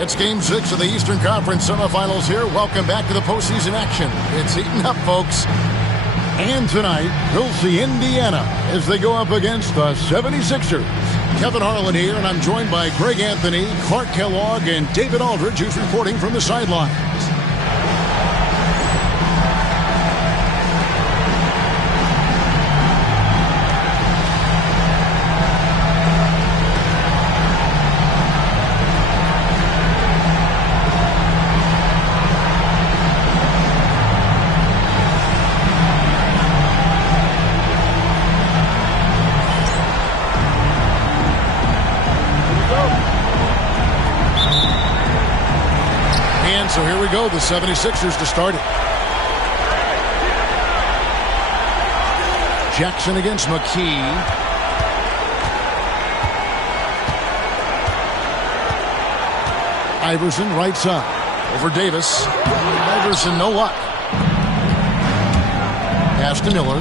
It's Game 6 of the Eastern Conference semifinals here. Welcome back to the postseason action. It's heating up, folks. And tonight, we'll see Indiana as they go up against the 76ers. Kevin Harlan here, and I'm joined by Greg Anthony, Clark Kellogg, and David Aldridge, who's reporting from the sidelines. So here we go, the 76ers to start it. Jackson against McKee. Iverson right side. Over Davis. Iverson no luck. Pass to Miller.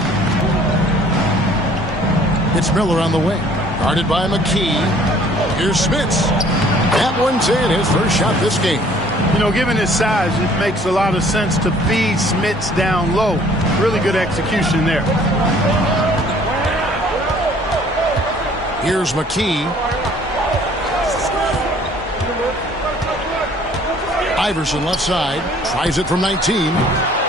It's Miller on the wing. Guarded by McKee. Here's Smits. That one's in, his first shot this game. You know, given his size, it makes a lot of sense to feed Smits down low. Really good execution there. Here's McKee. Iverson left side. Tries it from 19.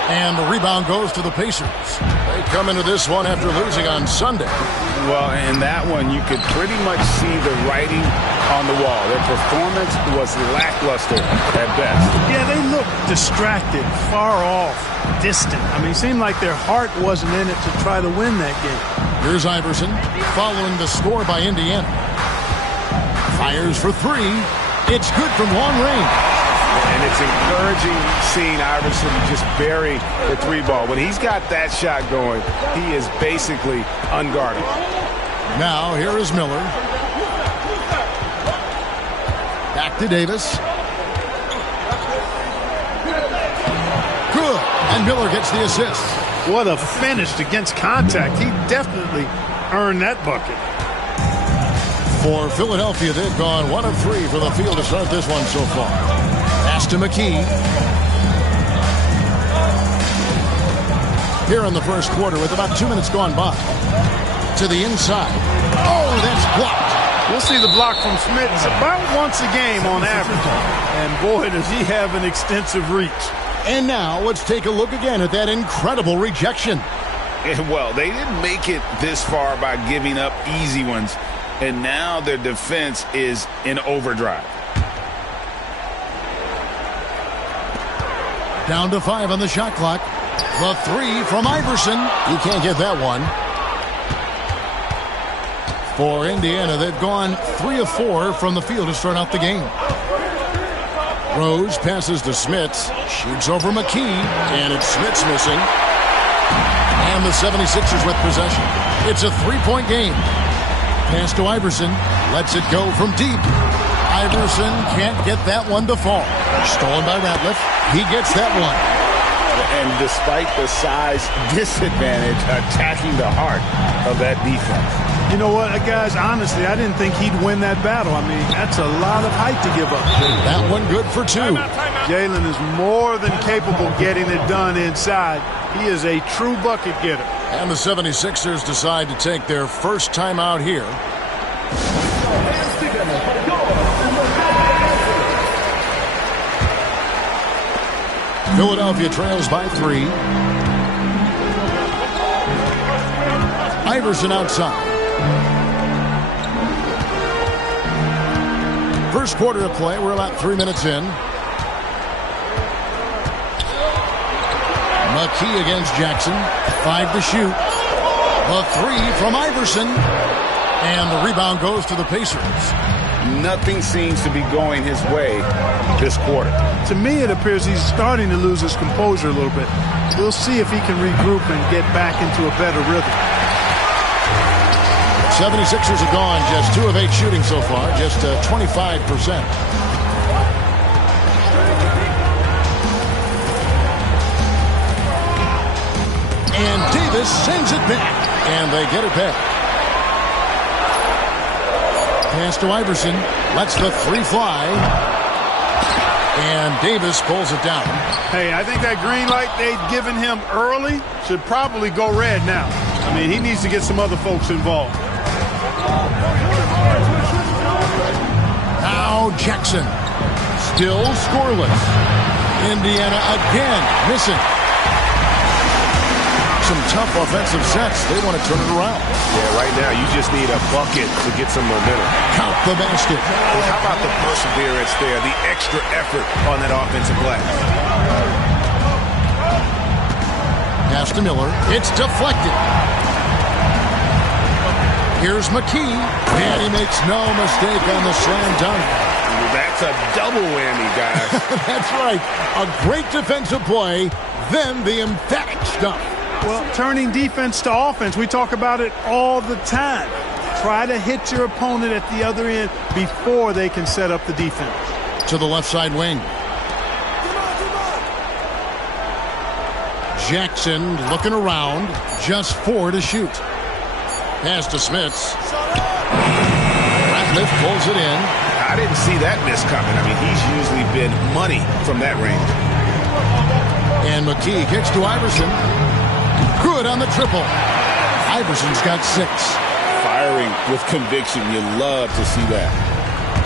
And the rebound goes to the Pacers. They come into this one after losing on Sunday. Well, in that one, you could pretty much see the writing on the wall. Their performance was lackluster at best. Yeah, they looked distracted, far off, distant. I mean, it seemed like their heart wasn't in it to try to win that game. Here's Iverson following the score by Indiana. Fires for three. It's good from long range. And it's encouraging seeing Iverson just bury the three ball. When he's got that shot going, he is basically unguarded. Now, here is Miller. Back to Davis. Good. And Miller gets the assist. What a finish against contact. He definitely earned that bucket. For Philadelphia, they've gone 1 of 3 from the field to start this one so far. Pass to McKee. Here in the first quarter with about 2 minutes gone by. To the inside. Oh, that's blocked. We'll see the block from Smits about once a game on average. And boy, does he have an extensive reach. And now let's take a look again at that incredible rejection. And well, they didn't make it this far by giving up easy ones. And now their defense is in overdrive. Down to 5 on the shot clock. The three from Iverson. He can't get that one. For Indiana, they've gone 3 of 4 from the field to start out the game. Rose passes to Smits. Shoots over McKee. And it's Smits missing. And the 76ers with possession. It's a 3-point game. Pass to Iverson. Lets it go from deep. Iverson can't get that one to fall. Stolen by Ratliff. He gets that one. And despite the size disadvantage, attacking the heart of that defense. You know what, guys, honestly, I didn't think he'd win that battle. I mean, that's a lot of height to give up. That one good for 2. Jalen is more than capable getting it done inside. He is a true bucket getter. And the 76ers decide to take their first time out here. Philadelphia trails by 3. Iverson outside. First quarter of play. We're about 3 minutes in. McKee against Jackson. 5 to shoot. The 3 from Iverson. And the rebound goes to the Pacers. Nothing seems to be going his way this quarter. To me, it appears he's starting to lose his composure a little bit. We'll see if he can regroup and get back into a better rhythm. 76ers have gone just 2 of 8 shooting so far, just 25%. And Davis sends it back, and they get it back. Pass to Iverson, lets the 3 fly. And Davis pulls it down. Hey, I think that green light they'd given him early should probably go red now. I mean, he needs to get some other folks involved. Now Jackson. Still scoreless. Indiana again missing. Some tough offensive sets. They want to turn it around. Yeah, right now you just need a bucket to get some momentum. Count the basket. Well, how about the perseverance there, the extra effort on that offensive glass? Pass to Miller. It's deflected. Here's McKee, and he makes no mistake on the slam dunk. That's a double whammy, guys. That's right. A great defensive play, then the emphatic stuff. Well, turning defense to offense, we talk about it all the time. Try to hit your opponent at the other end before they can set up the defense. To the left side wing. Jackson looking around, just 4 to shoot. Pass to Smits. Ratliff pulls it in. I didn't see that miss coming. I mean, he's usually been money from that range. And McKee kicks to Iverson. Good on the triple. Iverson's got 6. Firing with conviction. You love to see that.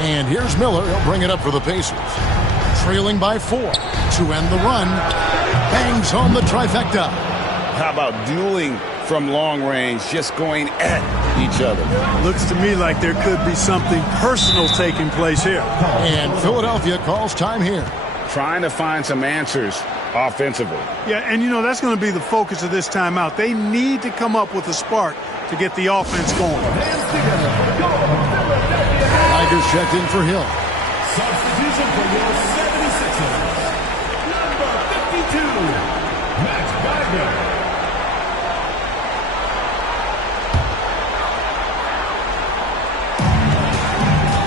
And here's Miller. He'll bring it up for the Pacers. Trailing by 4 to end the run. Bangs home the trifecta. How about dueling from long range, just going at each other? Looks to me like there could be something personal taking place here. And Philadelphia calls time here. Trying to find some answers offensively. Yeah, and you know, that's going to be the focus of this timeout. They need to come up with a spark to get the offense going. Tigers checked in for Hill. Substitution for your 76ers. Number 52, Matt Wagner.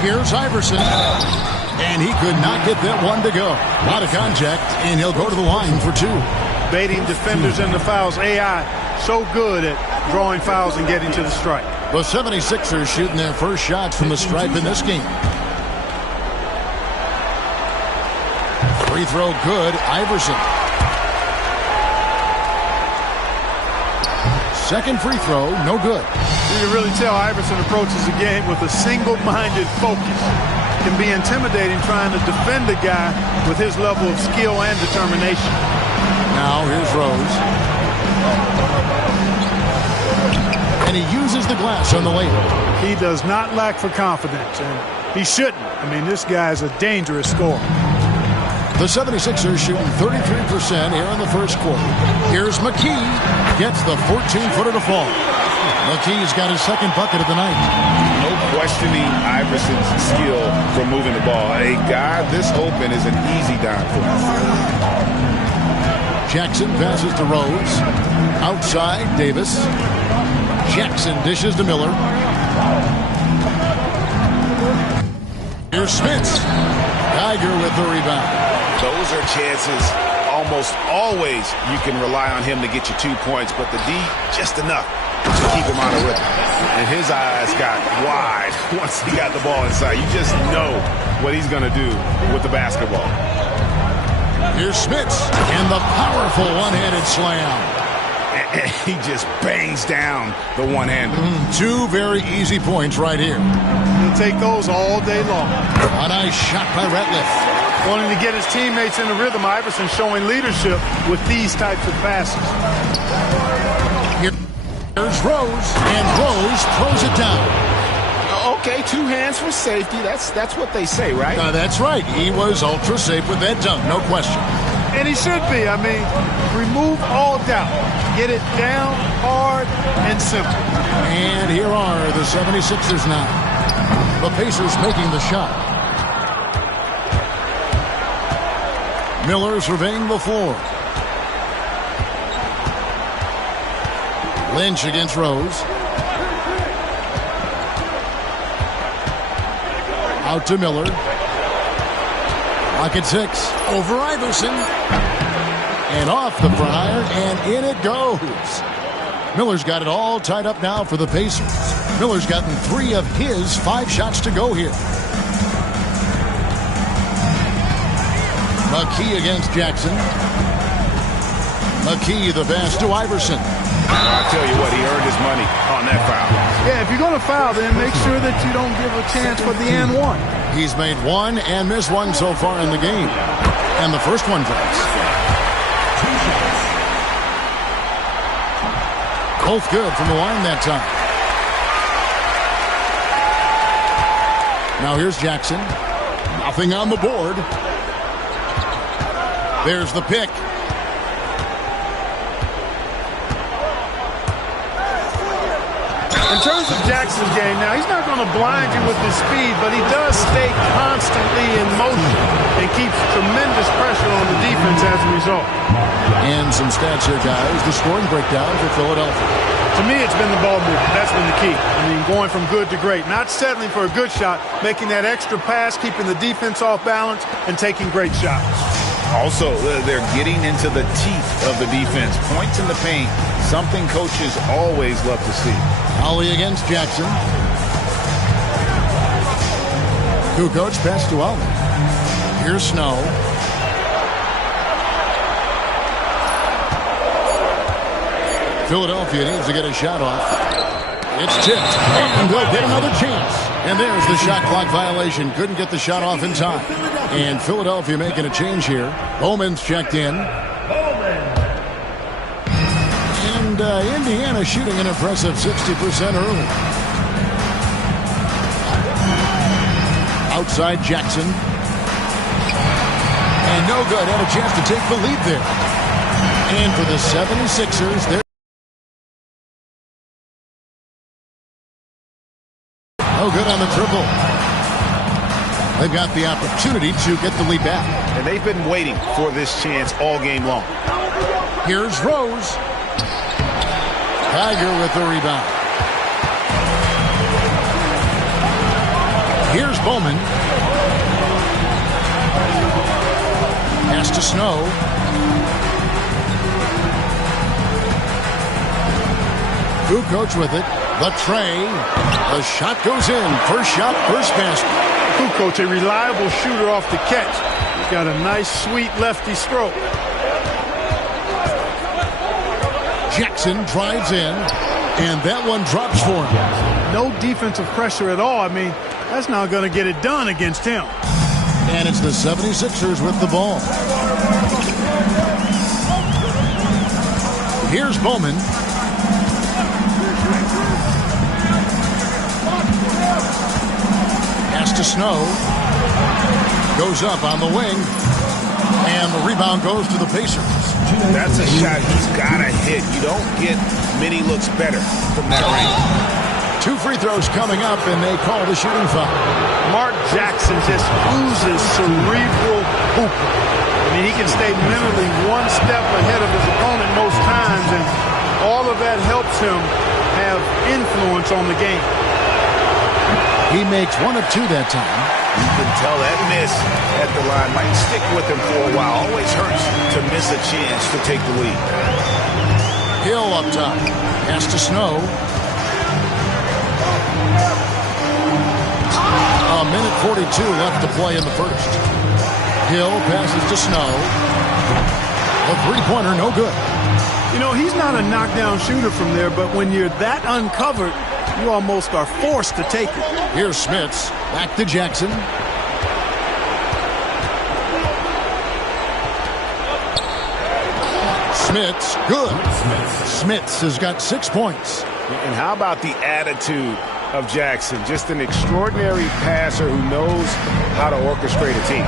Here's Iverson. And he could not get that one to go. A lot of contact, and he'll go to the line for 2. Baiting defenders into fouls. AI so good at drawing fouls and getting to the strike. The 76ers shooting their first shots from the stripe in this game. Free throw good. Iverson. Second free throw, no good. You can really tell Iverson approaches the game with a single-minded focus. Can be intimidating trying to defend a guy with his level of skill and determination. Now here's Rose. And he uses the glass on the layup. He does not lack for confidence, and he shouldn't. I mean, this guy is a dangerous scorer. The 76ers shooting 33% here in the first quarter. Here's McKee. Gets the 14-footer to fall. McKee's got his second bucket of the night. No questioning Iverson's skill for moving the ball. A guy this open is an easy dime for him. Jackson passes to Rose. Outside, Davis. Jackson dishes to Miller. Here's Smits. Tiger with the rebound. Those are chances almost always you can rely on him to get you 2 points, but the D, just enough to keep him on a rhythm. And his eyes got wide once he got the ball inside. You just know what he's going to do with the basketball. Here's Smits and the powerful one-handed slam. And he just bangs down the one-hander. 2 very easy points right here. He'll take those all day long. A nice shot by Ratliff. Wanting to get his teammates in the rhythm, Iverson showing leadership with these types of passes. Here's Rose, and Rose throws it down. Okay, 2 hands for safety. That's what they say, right? That's right. He was ultra safe with that dunk, no question. And he should be. I mean, remove all doubt. Get it down, hard, and simple. And here are the 76ers now. The Pacers making the shot. Miller surveying the floor. Lynch against Rose. Out to Miller. Rocket 6 over Iverson. And off the front iron, and in it goes. Miller's got it all tied up now for the Pacers. Miller's gotten 3 of his 5 shots to go here. McKee against Jackson. McKee the pass to Iverson. I'll tell you what, he earned his money on that foul. Yeah, if you're going to foul, then make sure that you don't give a chance for the and one. He's made one and missed one so far in the game. And the first one drops. Both good from the line that time. Now here's Jackson. Nothing on the board. There's the pick. In terms of Jackson's game, now he's not going to blind you with his speed, but he does stay constantly in motion and keeps tremendous pressure on the defense as a result. And some stats here, guys. The scoring breakdown for Philadelphia. To me, it's been the ball movement. That's been the key. I mean, going from good to great. Not settling for a good shot, making that extra pass, keeping the defense off balance, and taking great shots. Also, they're getting into the teeth of the defense. Points in the paint, something coaches always love to see. Ollie against Jackson. Kukoc pass to Ollie. Here's Snow. Philadelphia needs to get a shot off. It's tipped, and they'll get another chance. And there's the shot clock violation. Couldn't get the shot off in time. And Philadelphia making a change here. Bowman's checked in. And Indiana shooting an impressive 60% early. Outside Jackson. And no good. Had a chance to take the lead there. And for the 76ers, they're no good on the triple. They've got the opportunity to get the lead back. And they've been waiting for this chance all game long. Here's Rose. Tiger with the rebound. Here's Bowman. Pass to Snow. Kukoc with it. The tray. The shot goes in. First shot, first basket. Kukoc, a reliable shooter off the catch. He's got a nice, sweet lefty stroke. Jackson drives in, and that one drops for him. No defensive pressure at all. I mean, that's not going to get it done against him. And it's the 76ers with the ball. Here's Bowman. Pass to Snow. Goes up on the wing. And the rebound goes to the Pacers. That's a shot he's got to hit. You don't get many looks better from that range. 2 free throws coming up, and they call the shooting foul. Mark Jackson just oozes cerebral hooper. I mean, he can stay mentally one step ahead of his opponent most times, and all of that helps him have influence on the game. He makes 1 of 2 that time. You can tell that miss at the line might stick with him for a while. Always hurts to miss a chance to take the lead. Hill up top. Pass to Snow. A minute 42 left to play in the first. Hill passes to Snow. A three-pointer, no good. You know, he's not a knockdown shooter from there, but when you're that uncovered, you almost are forced to take it. Here's Smits. Back to Jackson. Smits, good. Smits has got 6 points. And how about the attitude of Jackson? Just an extraordinary passer who knows how to orchestrate a team.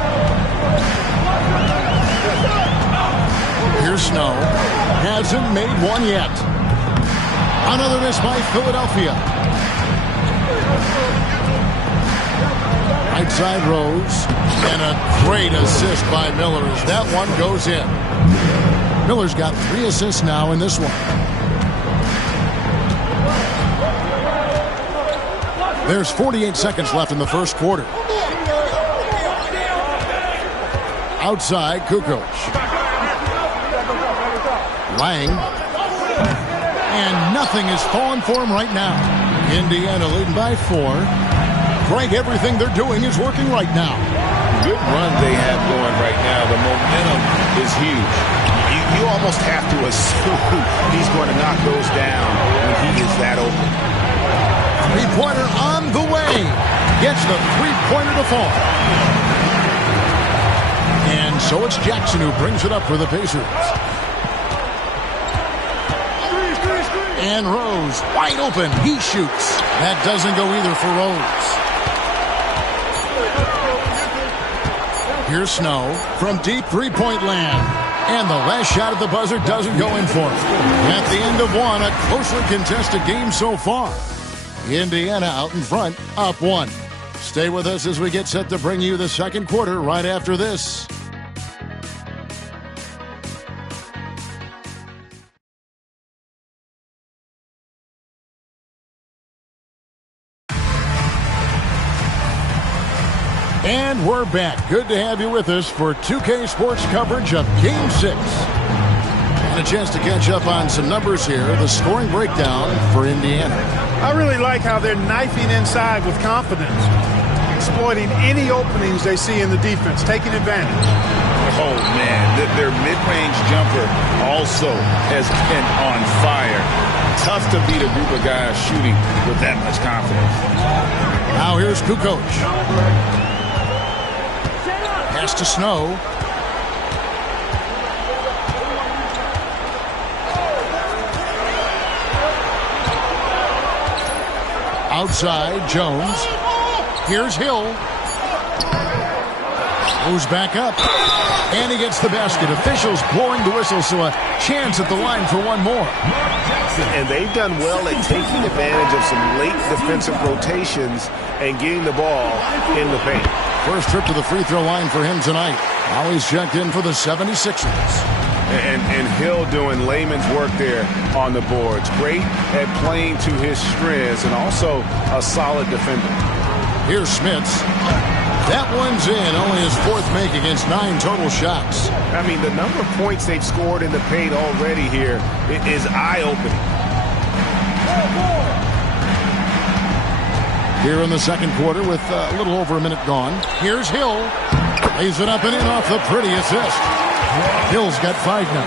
Here's Snow. Hasn't made one yet. Another miss by Philadelphia. Right side Rose. And a great assist by Miller as that one goes in. Miller's got 3 assists now in this one. There's 48 seconds left in the first quarter. Outside, Kukoc. Lang. And nothing is falling for him right now. Indiana leading by 4. Greg, everything they're doing is working right now. Good run they have going right now. The huge. You almost have to assume he's going to knock those down when he is that open. Three-pointer on the way. Gets the three-pointer to fall. And so it's Jackson who brings it up for the Pacers. And Rose, wide open. He shoots. That doesn't go either for Rose. Here's Snow from deep three-point land. And the last shot at the buzzer doesn't go in for him. At the end of one, a closely contested game so far. Indiana out in front, up one. Stay with us as we get set to bring you the second quarter right after this. And we're back. Good to have you with us for 2K Sports coverage of Game 6. And a chance to catch up on some numbers here. The scoring breakdown for Indiana. I really like how they're knifing inside with confidence, exploiting any openings they see in the defense, taking advantage. Oh, man, their mid-range jumper also has been on fire. Tough to beat a group of guys shooting with that much confidence. Now here's Kukoc. Pass to Snow. Outside, Jones. Here's Hill. Goes back up. And he gets the basket. Officials blowing the whistle, so a chance at the line for one more. And they've done well at taking advantage of some late defensive rotations and getting the ball in the paint. First trip to the free throw line for him tonight. Now he's checked in for the 76ers. And Hill doing layman's work there on the boards. Great at playing to his strengths and also a solid defender. Here's Smits. That one's in. Only his fourth make against 9 total shots. I mean, the number of points they've scored in the paint already here is eye-opening. Here in the second quarter with a little over a minute gone. Here's Hill. Lays it up and in off the pretty assist. Hill's got 5 now.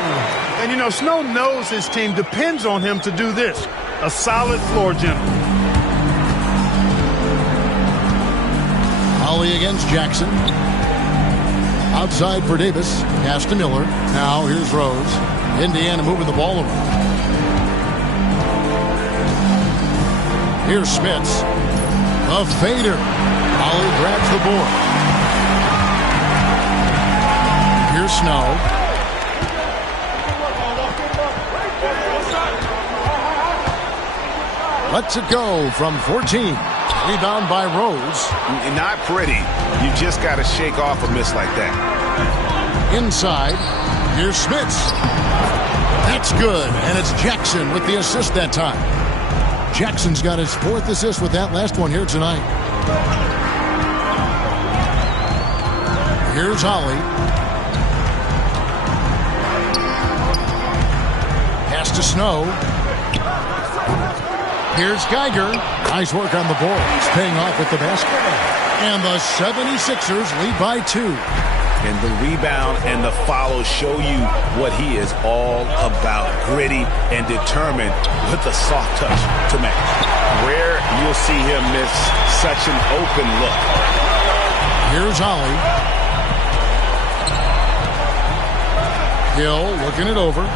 And, you know, Snow knows his team depends on him to do this. A solid floor general. Holly against Jackson. Outside for Davis. Pass to Miller. Now here's Rose. Indiana moving the ball around. Here's Smits. A fader. Holly grabs the board. Here's Snow. Lets it go from 14. Rebound by Rose. Not pretty. You just got to shake off a miss like that. Inside. Here's Smits. That's good. And it's Jackson with the assist that time. Jackson's got his 4th assist with that last one here tonight. Here's Holly. Pass to Snow. Here's Geiger. Nice work on the boards. Paying off with the basket. And the 76ers lead by 2. And the rebound and the follow show you what he is all about. Gritty and determined with a soft touch to match. Rare you'll see him miss such an open look. Here's Holly. Hill looking it over.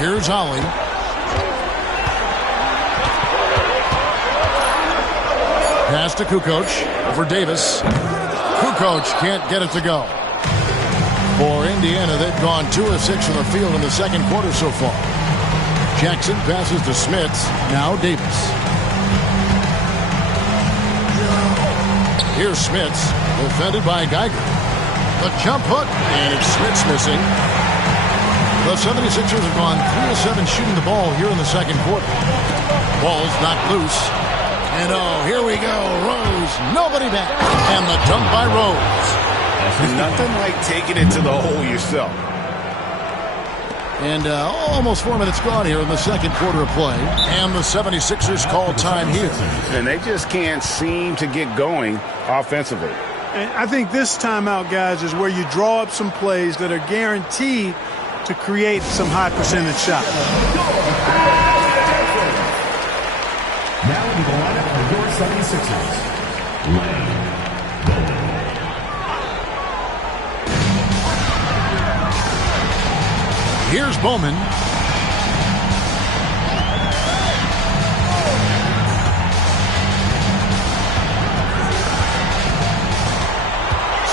Here's Holly. Pass to Kukoc for Davis. Kukoc can't get it to go. For Indiana, they've gone 2 of 6 from the field in the second quarter so far. Jackson passes to Smits. Now Davis. Here's Smits, defended by Geiger. The jump hook, and it's Smits missing. The 76ers have gone 3 of 7 shooting the ball here in the second quarter. Ball's knocked loose. And oh, here we go. Rose, nobody back. And the dunk by Rose. Nothing like taking it to the hole yourself. And almost 4 minutes gone here in the second quarter of play. And the 76ers call time here. And they just can't seem to get going offensively. And I think this timeout, guys, is where you draw up some plays that are guaranteed to create some high percentage shots. Now into the lineup for your 76ers. Lane Bowman. Here's Bowman.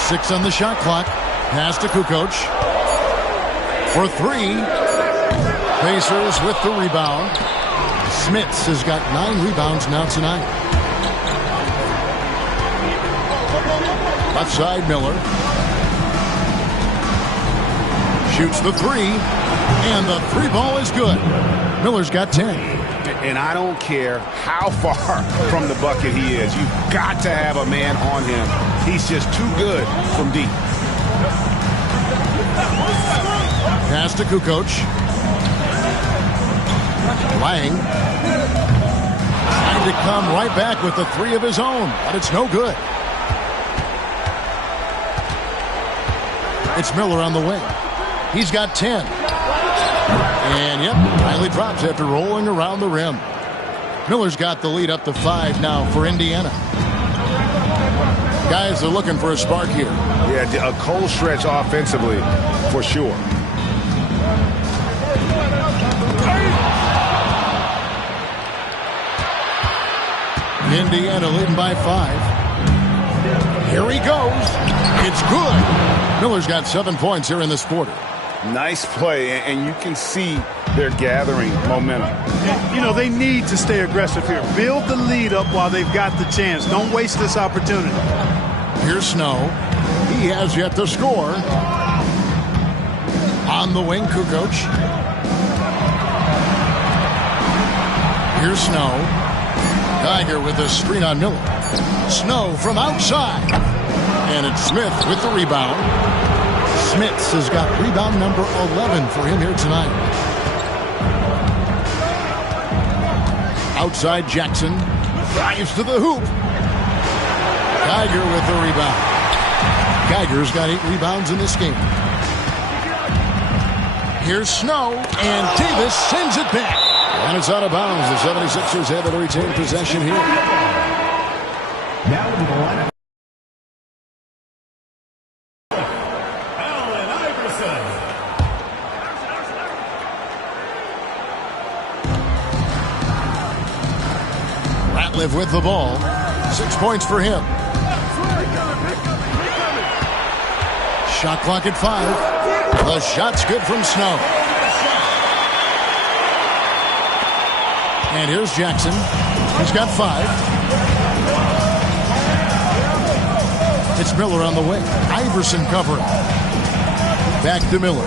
Six on the shot clock. Pass to Kukoc. For three. Pacers with the rebound. Smits has got 9 rebounds now tonight. Left side, Miller. Shoots the three. And the three ball is good. Miller's got 10. And I don't care how far from the bucket he is. You've got to have a man on him. He's just too good from deep. Pass to Kukoc. Lang. Trying to come right back with the three of his own, but it's no good. It's Miller on the wing. He's got 10. And, yep, finally drops after rolling around the rim. Miller's got the lead up to 5 now for Indiana. Guys are looking for a spark here. Yeah, a cold stretch offensively, for sure. Indiana leading by 5. Here he goes. It's good. Miller's got 7 points here in this quarter. Nice play, and you can see they're gathering momentum. And, you know, they need to stay aggressive here. Build the lead up while they've got the chance. Don't waste this opportunity. Here's Snow. He has yet to score. On the wing, Kukoc. Here's Snow. Geiger with a screen on Miller. Snow from outside. And it's Smith with the rebound. Smits has got rebound number 11 for him here tonight. Outside Jackson. Drives to the hoop. Geiger with the rebound. Geiger's got 8 rebounds in this game. Here's Snow, and Davis sends it back. And it's out of bounds. The 76ers have to retain possession here. Now into the lineup. Allen Iverson. Ratliff with the ball. 6 points for him. Shot clock at 5. The shot's good from Snow. And here's Jackson. He's got 5. It's Miller on the wing. Iverson covering. Back to Miller.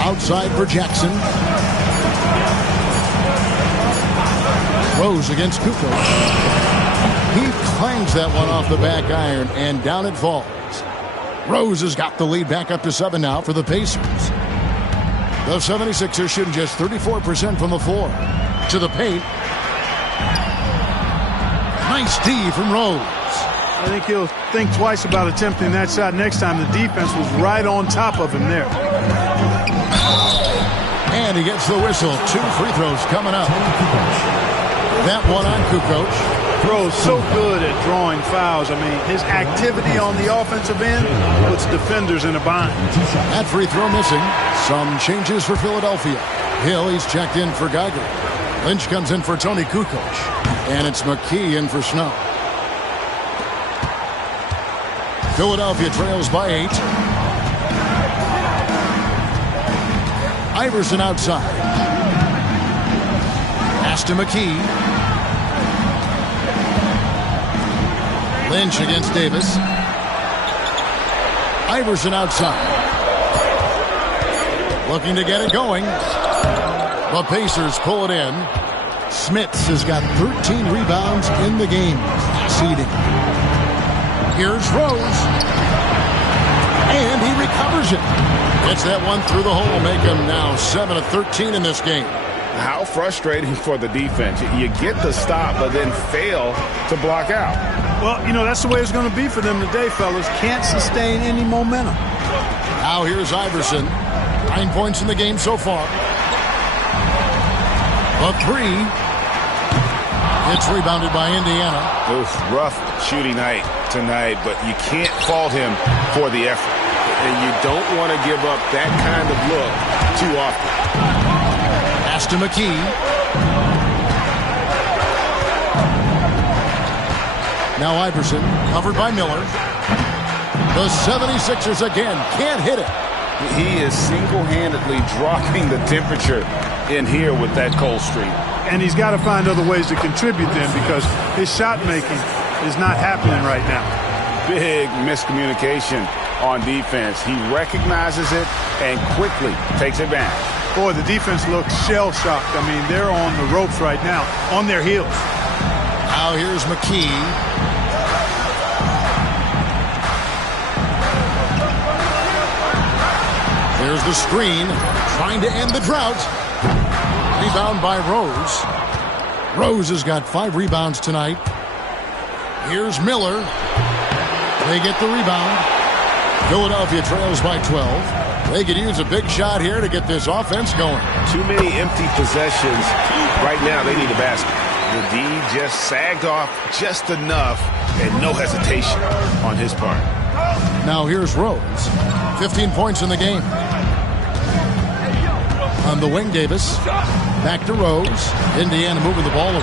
Outside for Jackson. Rose against Kukoc. He clangs that one off the back iron, and down it falls. Rose has got the lead back up to 7 now for the Pacers. The 76ers shooting just 34% from the floor. To the paint. Nice D from Rose. I think he'll think twice about attempting that shot next time. The defense was right on top of him there. And he gets the whistle. 2 free throws coming up. That one on Kukoc. Rose so good at drawing fouls. I mean, his activity on the offensive end puts defenders in a bind. That free throw missing. Some changes for Philadelphia. Hill, he's checked in for Geiger. Lynch comes in for Tony Kukoc. And it's McKee in for Snow. Philadelphia trails by 8. Iverson outside. Pass to McKee. Lynch against Davis. Iverson outside. Looking to get it going. The Pacers pull it in. Smits has got 13 rebounds in the game. Seeding. Here's Rose. And he recovers it. Gets that one through the hole. Make him now 7 of 13 in this game. How frustrating for the defense. You get the stop, but then fail to block out. Well, that's the way it's going to be for them today, fellas. Can't sustain any momentum. Now here's Iverson. 9 points in the game so far. A three. It's rebounded by Indiana. Oof, rough shooting night tonight, but you can't fault him for the effort. And you don't want to give up that kind of look too often. Pass to McKee. Now Iverson, covered by Miller. The 76ers again can't hit it. He is single-handedly dropping the temperature in here with that cold streak. And he's got to find other ways to contribute then, because his shot making is not happening right now. Big miscommunication on defense. He recognizes it and quickly takes advantage. Boy, the defense looks shell-shocked. I mean, they're on the ropes right now, on their heels. Now here's McKee. There's the screen, trying to end the drought. Rebound by Rose. Rose has got 5 rebounds tonight. Here's Miller. They get the rebound. Philadelphia trails by 12. They could use a big shot here to get this offense going. Too many empty possessions. Right now, they need a basket. The D just sagged off just enough, and no hesitation on his part. Now here's Rose. 15 points in the game. On the wing, Davis. Back to Rose. Indiana moving the ball around.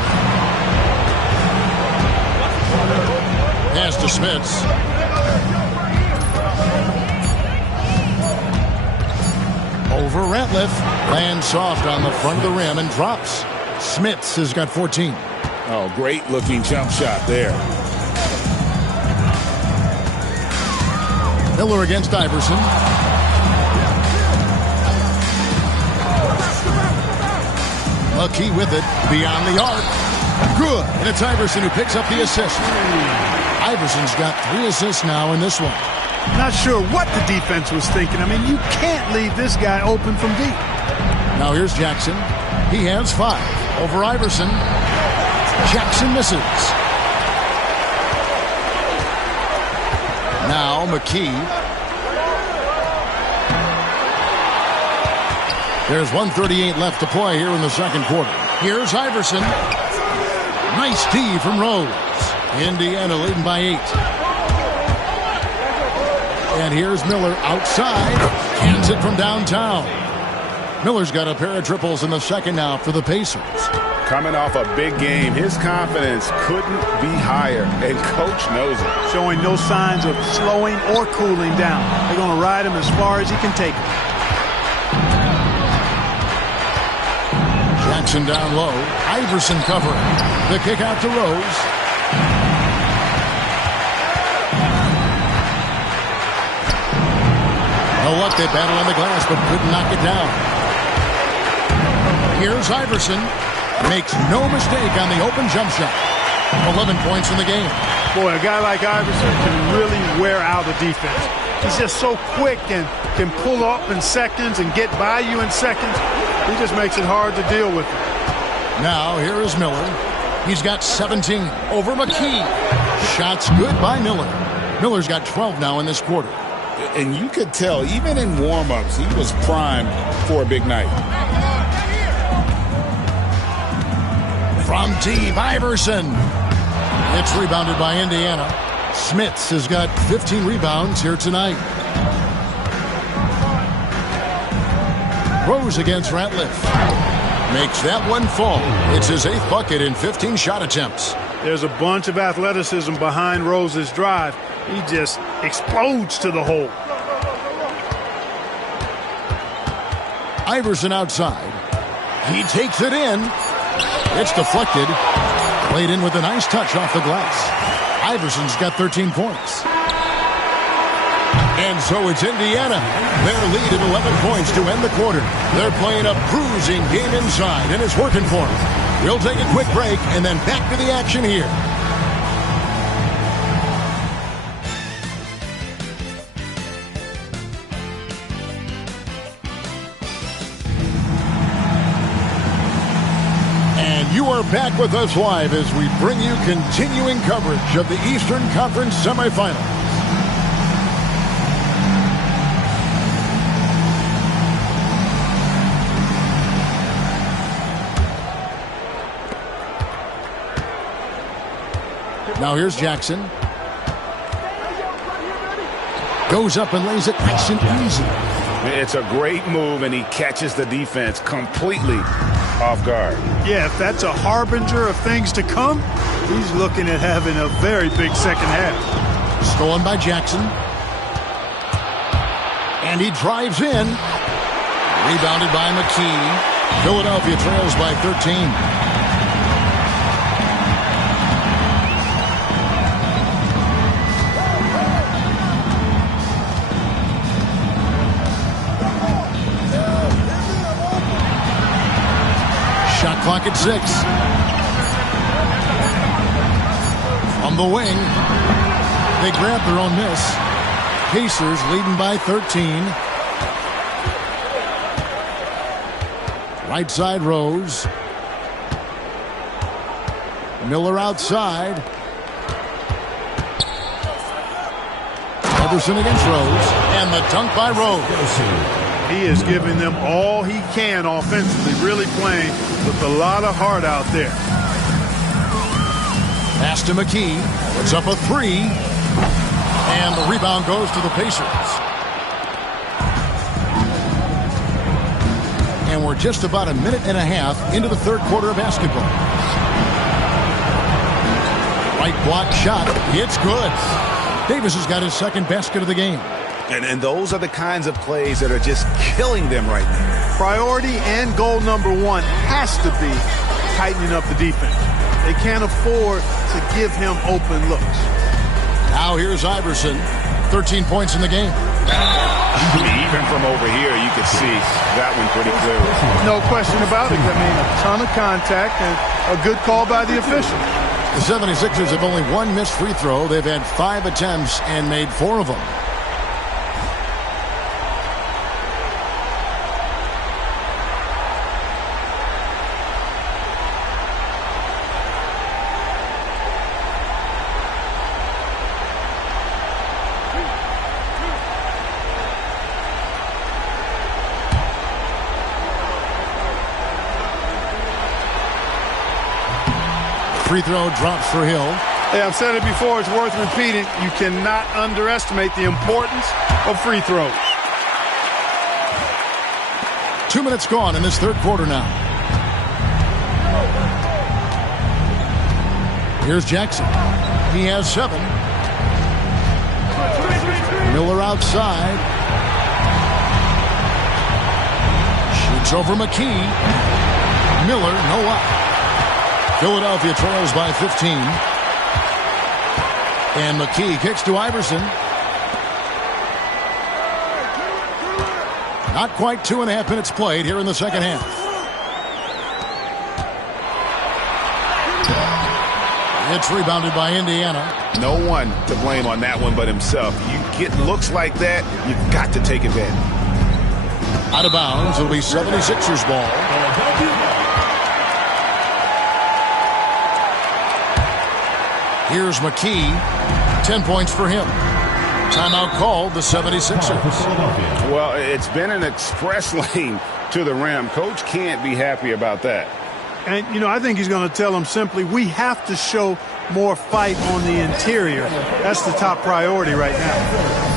Pass to Smits. Over Ratliff. Lands soft on the front of the rim and drops. Smits has got 14. Oh, great looking jump shot there. Miller against Iverson. McKee with it, beyond the arc. Good, and it's Iverson who picks up the assist. Iverson's got 3 assists now in this one. Not sure what the defense was thinking. I mean, you can't leave this guy open from deep. Now here's Jackson. He has 5 over Iverson. Jackson misses. Now McKee. There's 1:38 left to play here in the second quarter. Here's Iverson. Nice D from Rose. Indiana leading by 8. And here's Miller outside. Hands it from downtown. Miller's got a pair of triples in the second now for the Pacers. Coming off a big game, his confidence couldn't be higher, and Coach knows it. Showing no signs of slowing or cooling down. They're going to ride him as far as he can take him. Jackson down low. Iverson covering. The kick out to Rose. Oh, look, they battled on the glass, but couldn't knock it down. Here's Iverson. Makes no mistake on the open jump shot. 11 points in the game. Boy, a guy like Iverson can really wear out a defense. He's just so quick and can pull up in seconds and get by you in seconds. He just makes it hard to deal with him. Now, here is Miller. He's got 17 over McKee. Shots good by Miller. Miller's got 12 now in this quarter. And you could tell, even in warm-ups, he was primed for a big night. From deep, Iverson. It's rebounded by Indiana. Smits has got 15 rebounds here tonight. Rose against Ratliff. Makes that one fall. It's his 8th bucket in 15 shot attempts. There's a bunch of athleticism behind Rose's drive. He just explodes to the hole. Iverson outside. He takes it in. It's deflected. Played in with a nice touch off the glass. Iverson's got 13 points. And so it's Indiana. Their lead at 11 points to end the quarter. They're playing a bruising game inside, and it's working for them. We'll take a quick break and then back to the action here. are back with us live as we bring you continuing coverage of the Eastern Conference semifinals. Now here's Jackson. Goes up and lays it nice and easy. It's a great move, and he catches the defense completely off guard. Yeah, if that's a harbinger of things to come, he's looking at having a very big second half. Stolen by Jackson. And he drives in. Rebounded by McKee. Philadelphia trails by 13. Shot clock at 6. From the wing, they grab their own miss. Pacers leading by 13. Right side Rose. Miller outside. Iverson against Rose. And the dunk by Rose. He is giving them all he can offensively, really playing with a lot of heart out there. Pass to McKee. Puts up a 3. And the rebound goes to the Pacers. And we're just about a minute and a half into the third quarter of basketball. Right block shot. It's good. Davis has got his second basket of the game. And those are the kinds of plays that are just killing them right now. Priority and goal number one has to be tightening up the defense. They can't afford to give him open looks. Now here's Iverson. 13 points in the game. Even from over here, you can see that one pretty clearly. No question about it. I mean, a ton of contact and a good call by the official. The 76ers have only one missed free throw. They've had 5 attempts and made 4 of them. Free throw drops for Hill. Hey, I've said it before, it's worth repeating. You cannot underestimate the importance of free throws. 2 minutes gone in this third quarter now. Here's Jackson. He has 7. Miller outside. Shoots over McKee. Miller, no up. Philadelphia trails by 15. And McKee kicks to Iverson. Not quite 2.5 minutes played here in the second half. It's rebounded by Indiana. No one to blame on that one but himself. You get looks like that, you've got to take advantage. Out of bounds, it'll be 76ers ball. Here's McKee. 10 points for him. Timeout called the 76ers. Well, it's been an express lane to the rim. Coach can't be happy about that. And, you know, I think he's going to tell them simply, we have to show more fight on the interior. That's the top priority right now.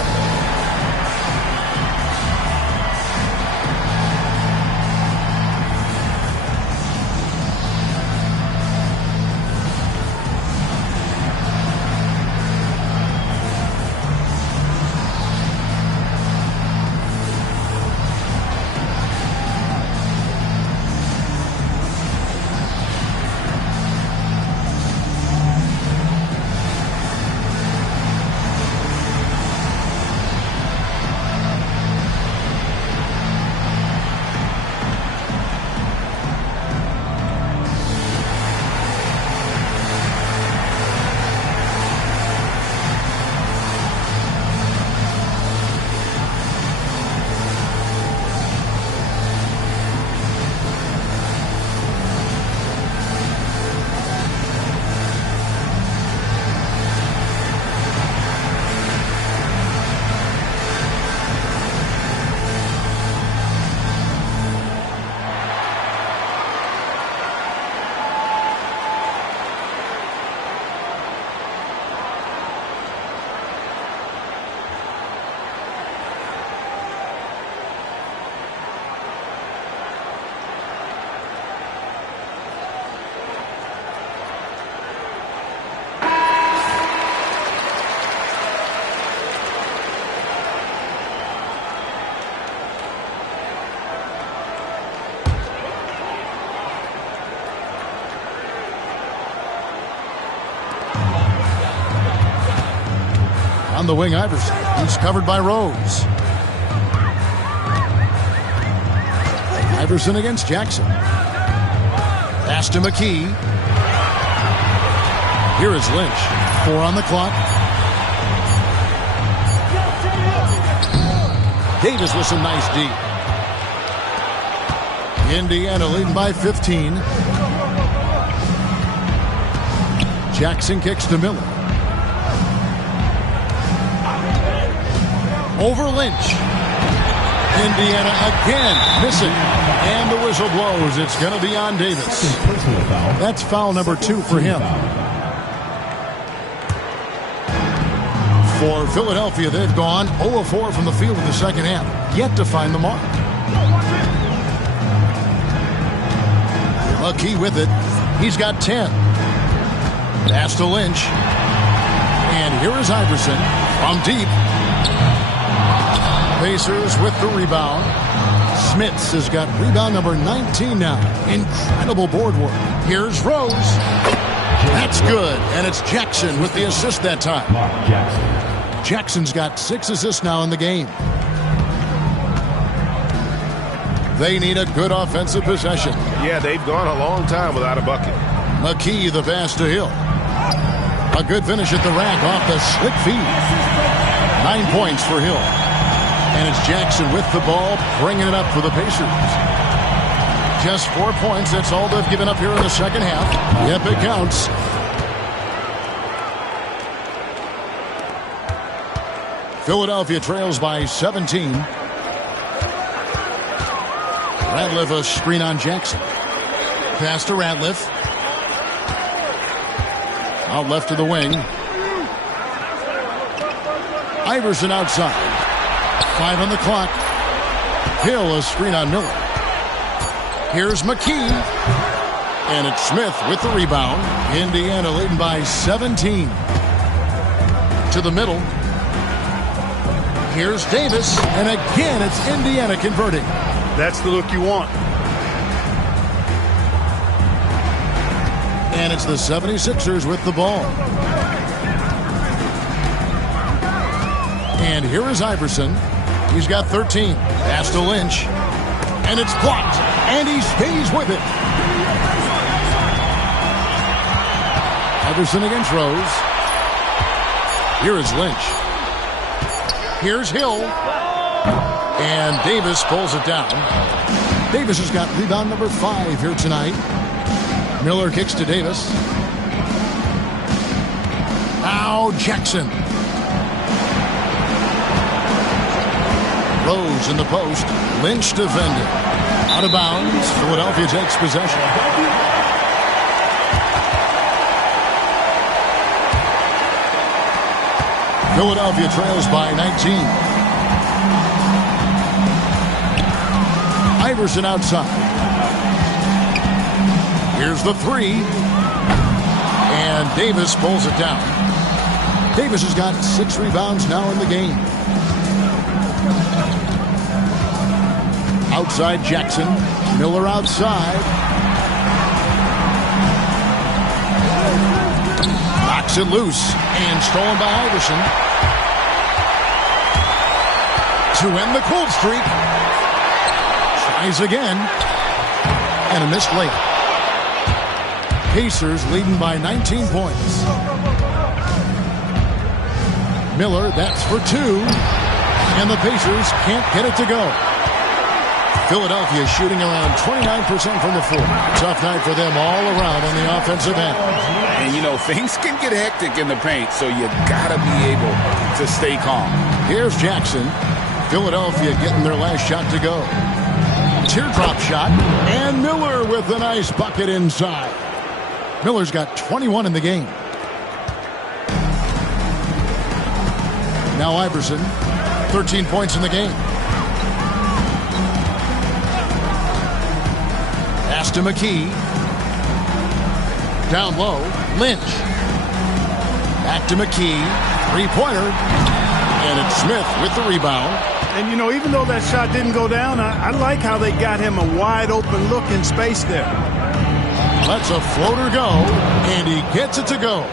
On the wing, Iverson. He's covered by Rose. Iverson against Jackson. Pass to McKee. Here is Lynch. 4 on the clock. Davis with some nice D. Indiana leading by 15. Jackson kicks to Miller. Over Lynch. Indiana again missing. And the whistle blows. It's going to be on Davis. That's foul number 2 for him. For Philadelphia, they've gone 0 of 4 from the field in the second half. Yet to find the mark. McKee with it. He's got 10. Pass to Lynch. And here is Iverson from deep. Pacers with the rebound. Smits has got rebound number 19 now. Incredible board work. Here's Rose. That's good. And it's Jackson with the assist that time. Jackson's got 6 assists now in the game. They need a good offensive possession. Yeah, they've gone a long time without a bucket. McKee, the pass to Hill. A good finish at the rack off the slick feed. 9 points for Hill. And it's Jackson with the ball, bringing it up for the Pacers. Just 4 points. That's all they've given up here in the second half. Yep, it counts. Philadelphia trails by 17. Ratliff a screen on Jackson. Pass to Ratliff. Out left to the wing. Iverson outside. 5 on the clock. Hill a screen on Miller. Here's McKee. And it's Smith with the rebound. Indiana leading by 17. To the middle. Here's Davis. And again, it's Indiana converting. That's the look you want. And it's the 76ers with the ball. And here is Iverson. He's got 13. Pass to Lynch. And it's blocked. And he stays with it. Iverson against Rose. Here is Lynch. Here's Hill. And Davis pulls it down. Davis has got rebound number 5 here tonight. Miller kicks to Davis. Now Jackson. Rose in the post. Lynch defended. Out of bounds. Philadelphia takes possession. Philadelphia trails by 19. Iverson outside. Here's the 3. And Davis pulls it down. Davis has got 6 rebounds now in the game. Outside Jackson. Miller outside. Knocks it loose. And stolen by Iverson. To end the cold streak. Tries again. And a missed layup. Pacers leading by 19 points. Miller, that's for 2. And the Pacers can't get it to go. Philadelphia shooting around 29% from the floor. Tough night for them all around on the offensive end. And, you know, things can get hectic in the paint, so you got to be able to stay calm. Here's Jackson. Philadelphia getting their last shot to go. Teardrop shot. And Miller with a nice bucket inside. Miller's got 21 in the game. Now Iverson. 13 points in the game. Pass to McKee. Down low. Lynch. Back to McKee. 3-pointer. And it's Smith with the rebound. And, you know, even though that shot didn't go down, I like how they got him a wide open look in space there. Lets a floater go, and he gets it to go.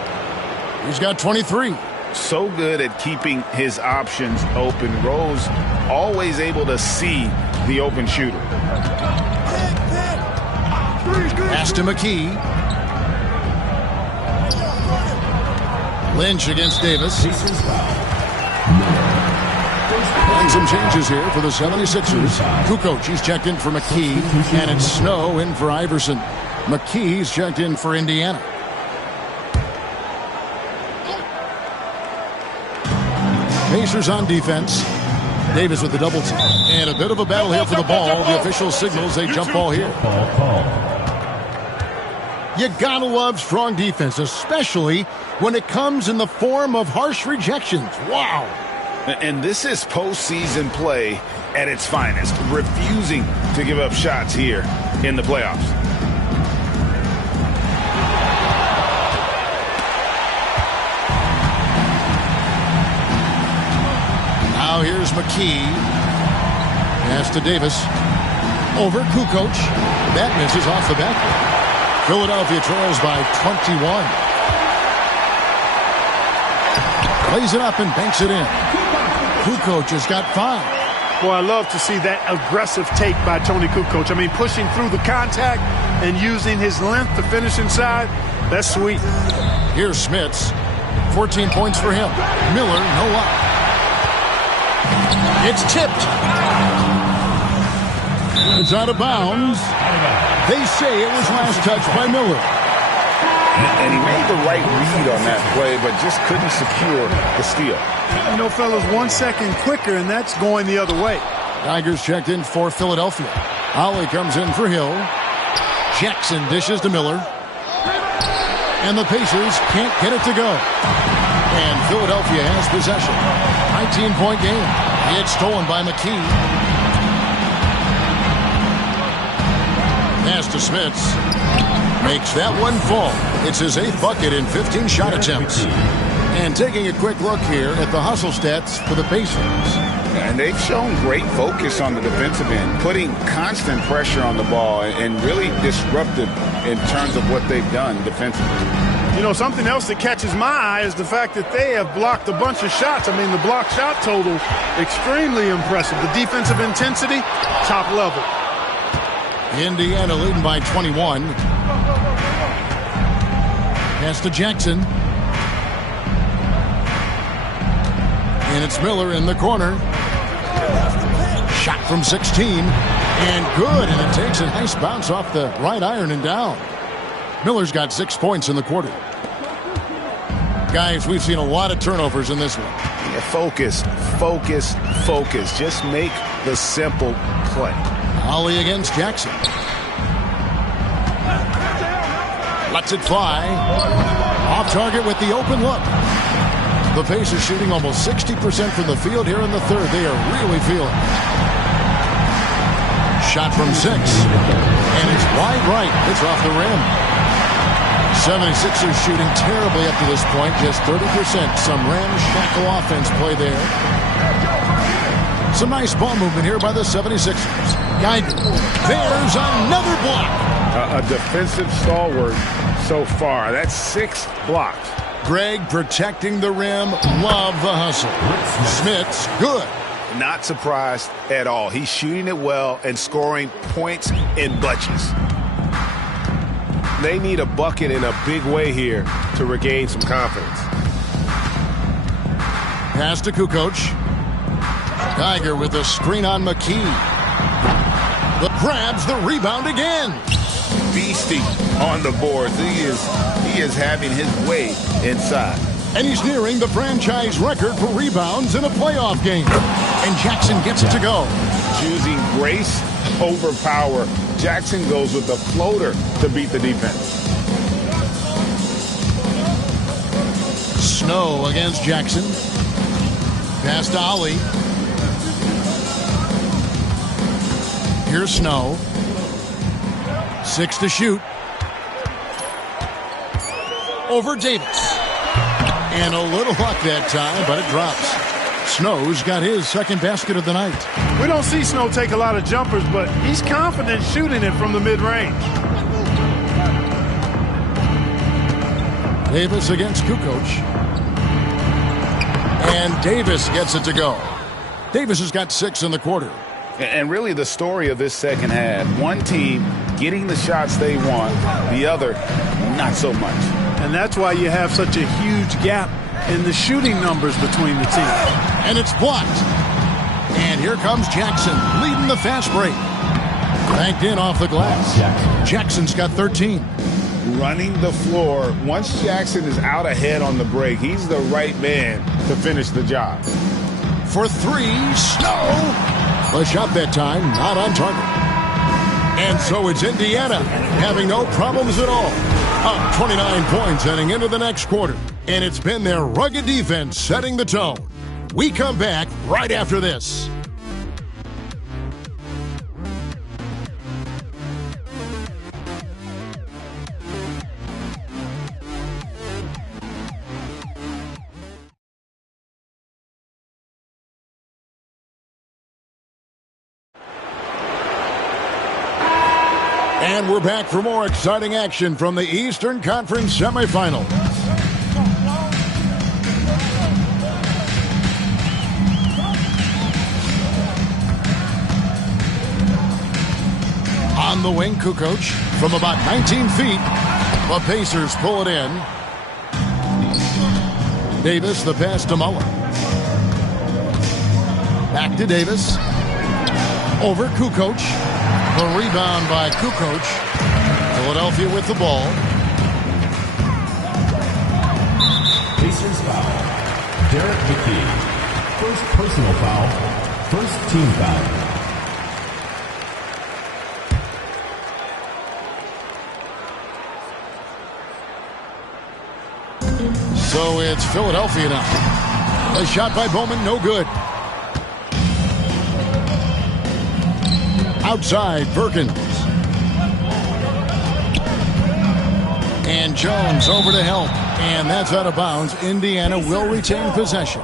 He's got 23. so good at keeping his options open. Rose always able to see the open shooter. Pass to McKee. Lynch against Davis. And some changes here for the 76ers. Kukoc, he's checked in for McKee. And it's Snow in for Iverson. McKee's checked in for Indiana. Pacers on defense. Davis with the double team. And a bit of a battle here for the ball. The official signals a jump ball here. You gotta love strong defense, especially when it comes in the form of harsh rejections. Wow. And this is postseason play at its finest, refusing to give up shots here in the playoffs. Now here's McKee. Pass to Davis. Over Kukoc. That misses off the backboard. Philadelphia trails by 21. Plays it up and banks it in. Kukoc has got 5. Well, I love to see that aggressive take by Toni Kukoc. I mean, pushing through the contact and using his length to finish inside. That's sweet. Here's Smits. 14 points for him. Miller, no luck. It's tipped. It's out of bounds. They say it was last touched by Miller. And he made the right read on that play, but just couldn't secure the steal. You know, fellas, 1 second quicker, and that's going the other way. Tigers checked in for Philadelphia. Ollie comes in for Hill. Jackson dishes to Miller. And the Pacers can't get it to go. And Philadelphia has possession. 19-point game. It's stolen by McKee. Pass to Smits. Makes that one fall. It's his 8th bucket in 15 shot attempts. And taking a quick look here at the hustle stats for the Pacers. And they've shown great focus on the defensive end, putting constant pressure on the ball and really disruptive in terms of what they've done defensively. You know, something else that catches my eye is the fact that they have blocked a bunch of shots. I mean, the block shot total, extremely impressive. The defensive intensity, top level. Indiana leading by 21. Pass to Jackson. And it's Miller in the corner. Shot from 16. And good. And it takes a nice bounce off the right iron and down. Miller's got 6 points in the quarter. Guys, we've seen a lot of turnovers in this one. Yeah, focus, focus, focus. Just make the simple play. Ollie against Jackson. Lets it fly. Off target with the open look. The Pacers shooting almost 60% from the field here in the third. They are really feeling it. Shot from 6. And it's wide right. It's off the rim. 76ers shooting terribly up to this point. Just 30%. Some ramshackle offense play there. Some nice ball movement here by the 76ers. Geiger. There's another block. A defensive stalwart so far. That's 6 blocks. Greg protecting the rim. Love the hustle. Smits, good. Not surprised at all. He's shooting it well and scoring points in bunches. They need a bucket in a big way here to regain some confidence. Pass to Kukoc. Geiger with a screen on McKee. The grabs the rebound again. Beastie on the boards. He is having his way inside. And he's nearing the franchise record for rebounds in a playoff game. And Jackson gets it to go. Choosing grace over power. Jackson goes with the floater to beat the defense. Snow against Jackson. Pass to Ollie. Here's Snow. 6 to shoot. Over Davis. And a little luck that time, but it drops. Snow's got his second basket of the night. We don't see Snow take a lot of jumpers, but he's confident shooting it from the mid-range. Davis against Kukoc. And Davis gets it to go. Davis has got 6 in the quarter. And really the story of this second half, one team getting the shots they want, the other not so much. And that's why you have such a huge gap in the shooting numbers between the teams. And it's blocked. And here comes Jackson leading the fast break. Banked in off the glass. Jackson's got 13. Running the floor. Once Jackson is out ahead on the break, he's the right man to finish the job. For 3, Snow. The shot that time, not on target. And so it's Indiana having no problems at all. Up 29 points heading into the next quarter. And it's been their rugged defense setting the tone. We come back right after this. And we're back for more exciting action from the Eastern Conference semifinals. On the wing, Kukoc from about 19 feet. The Pacers pull it in. Davis, the pass to Mullen. Back to Davis. Over Kukoc. The rebound by Kukoc. Philadelphia with the ball. Pacers foul. Derek McKee. First personal foul. First team foul. So it's Philadelphia now. A shot by Bowman, no good. Outside, Perkins. And Jones over to help. And that's out of bounds. Indiana will retain possession.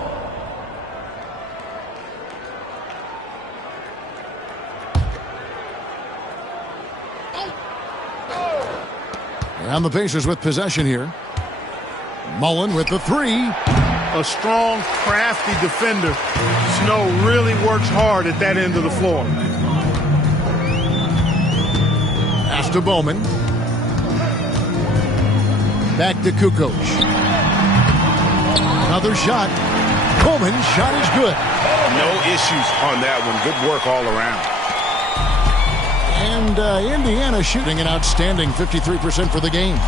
And the Pacers with possession here. Mullen with the 3. A strong, crafty defender. Snow really works hard at that end of the floor. Pass to Bowman. Back to Kukoc. Another shot. Bowman's shot is good. No issues on that one. Good work all around. And Indiana shooting an outstanding 53% for the game.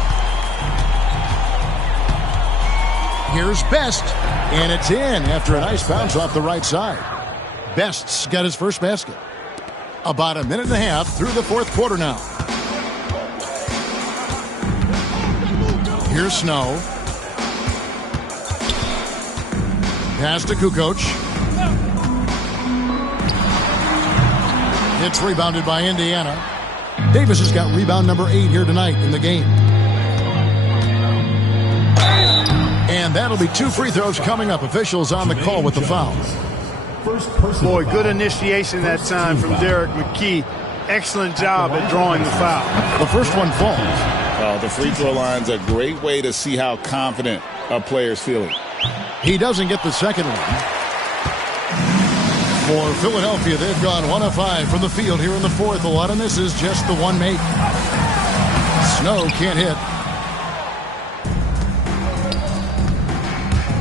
Here's Best, and it's in after a nice bounce off the right side. Best's got his first basket. About a minute and a half through the fourth quarter now. Here's Snow. Pass to Kukoc. It's rebounded by Indiana. Davis has got rebound number 8 here tonight in the game. And that'll be 2 free throws coming up. Officials on the call with the foul. Boy, good initiation that time from Derek McKee. Excellent job at drawing the foul. The first one falls. The free throw line's a great way to see how confident a player's feeling. He doesn't get the second one. For Philadelphia, they've gone 1 of 5 from the field here in the fourth. A lot of this is just the one make. Snow can't hit.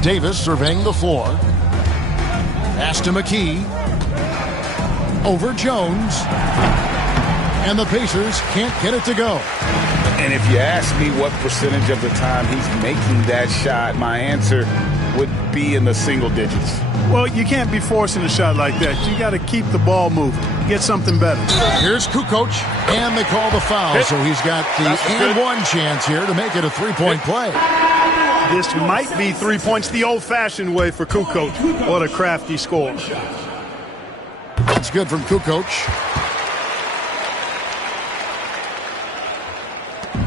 Davis surveying the floor. Pass to McKee. Over Jones. And the Pacers can't get it to go. And if you ask me what percentage of the time he's making that shot, my answer would be in the single digits. Well, you can't be forcing a shot like that. You got to keep the ball moving. Get something better. Here's Kukoc, and they call the foul. So he's got the and one chance here to make it a three-point play. This might be 3 points the old-fashioned way for Kukoc. What a crafty score. That's good from Kukoc.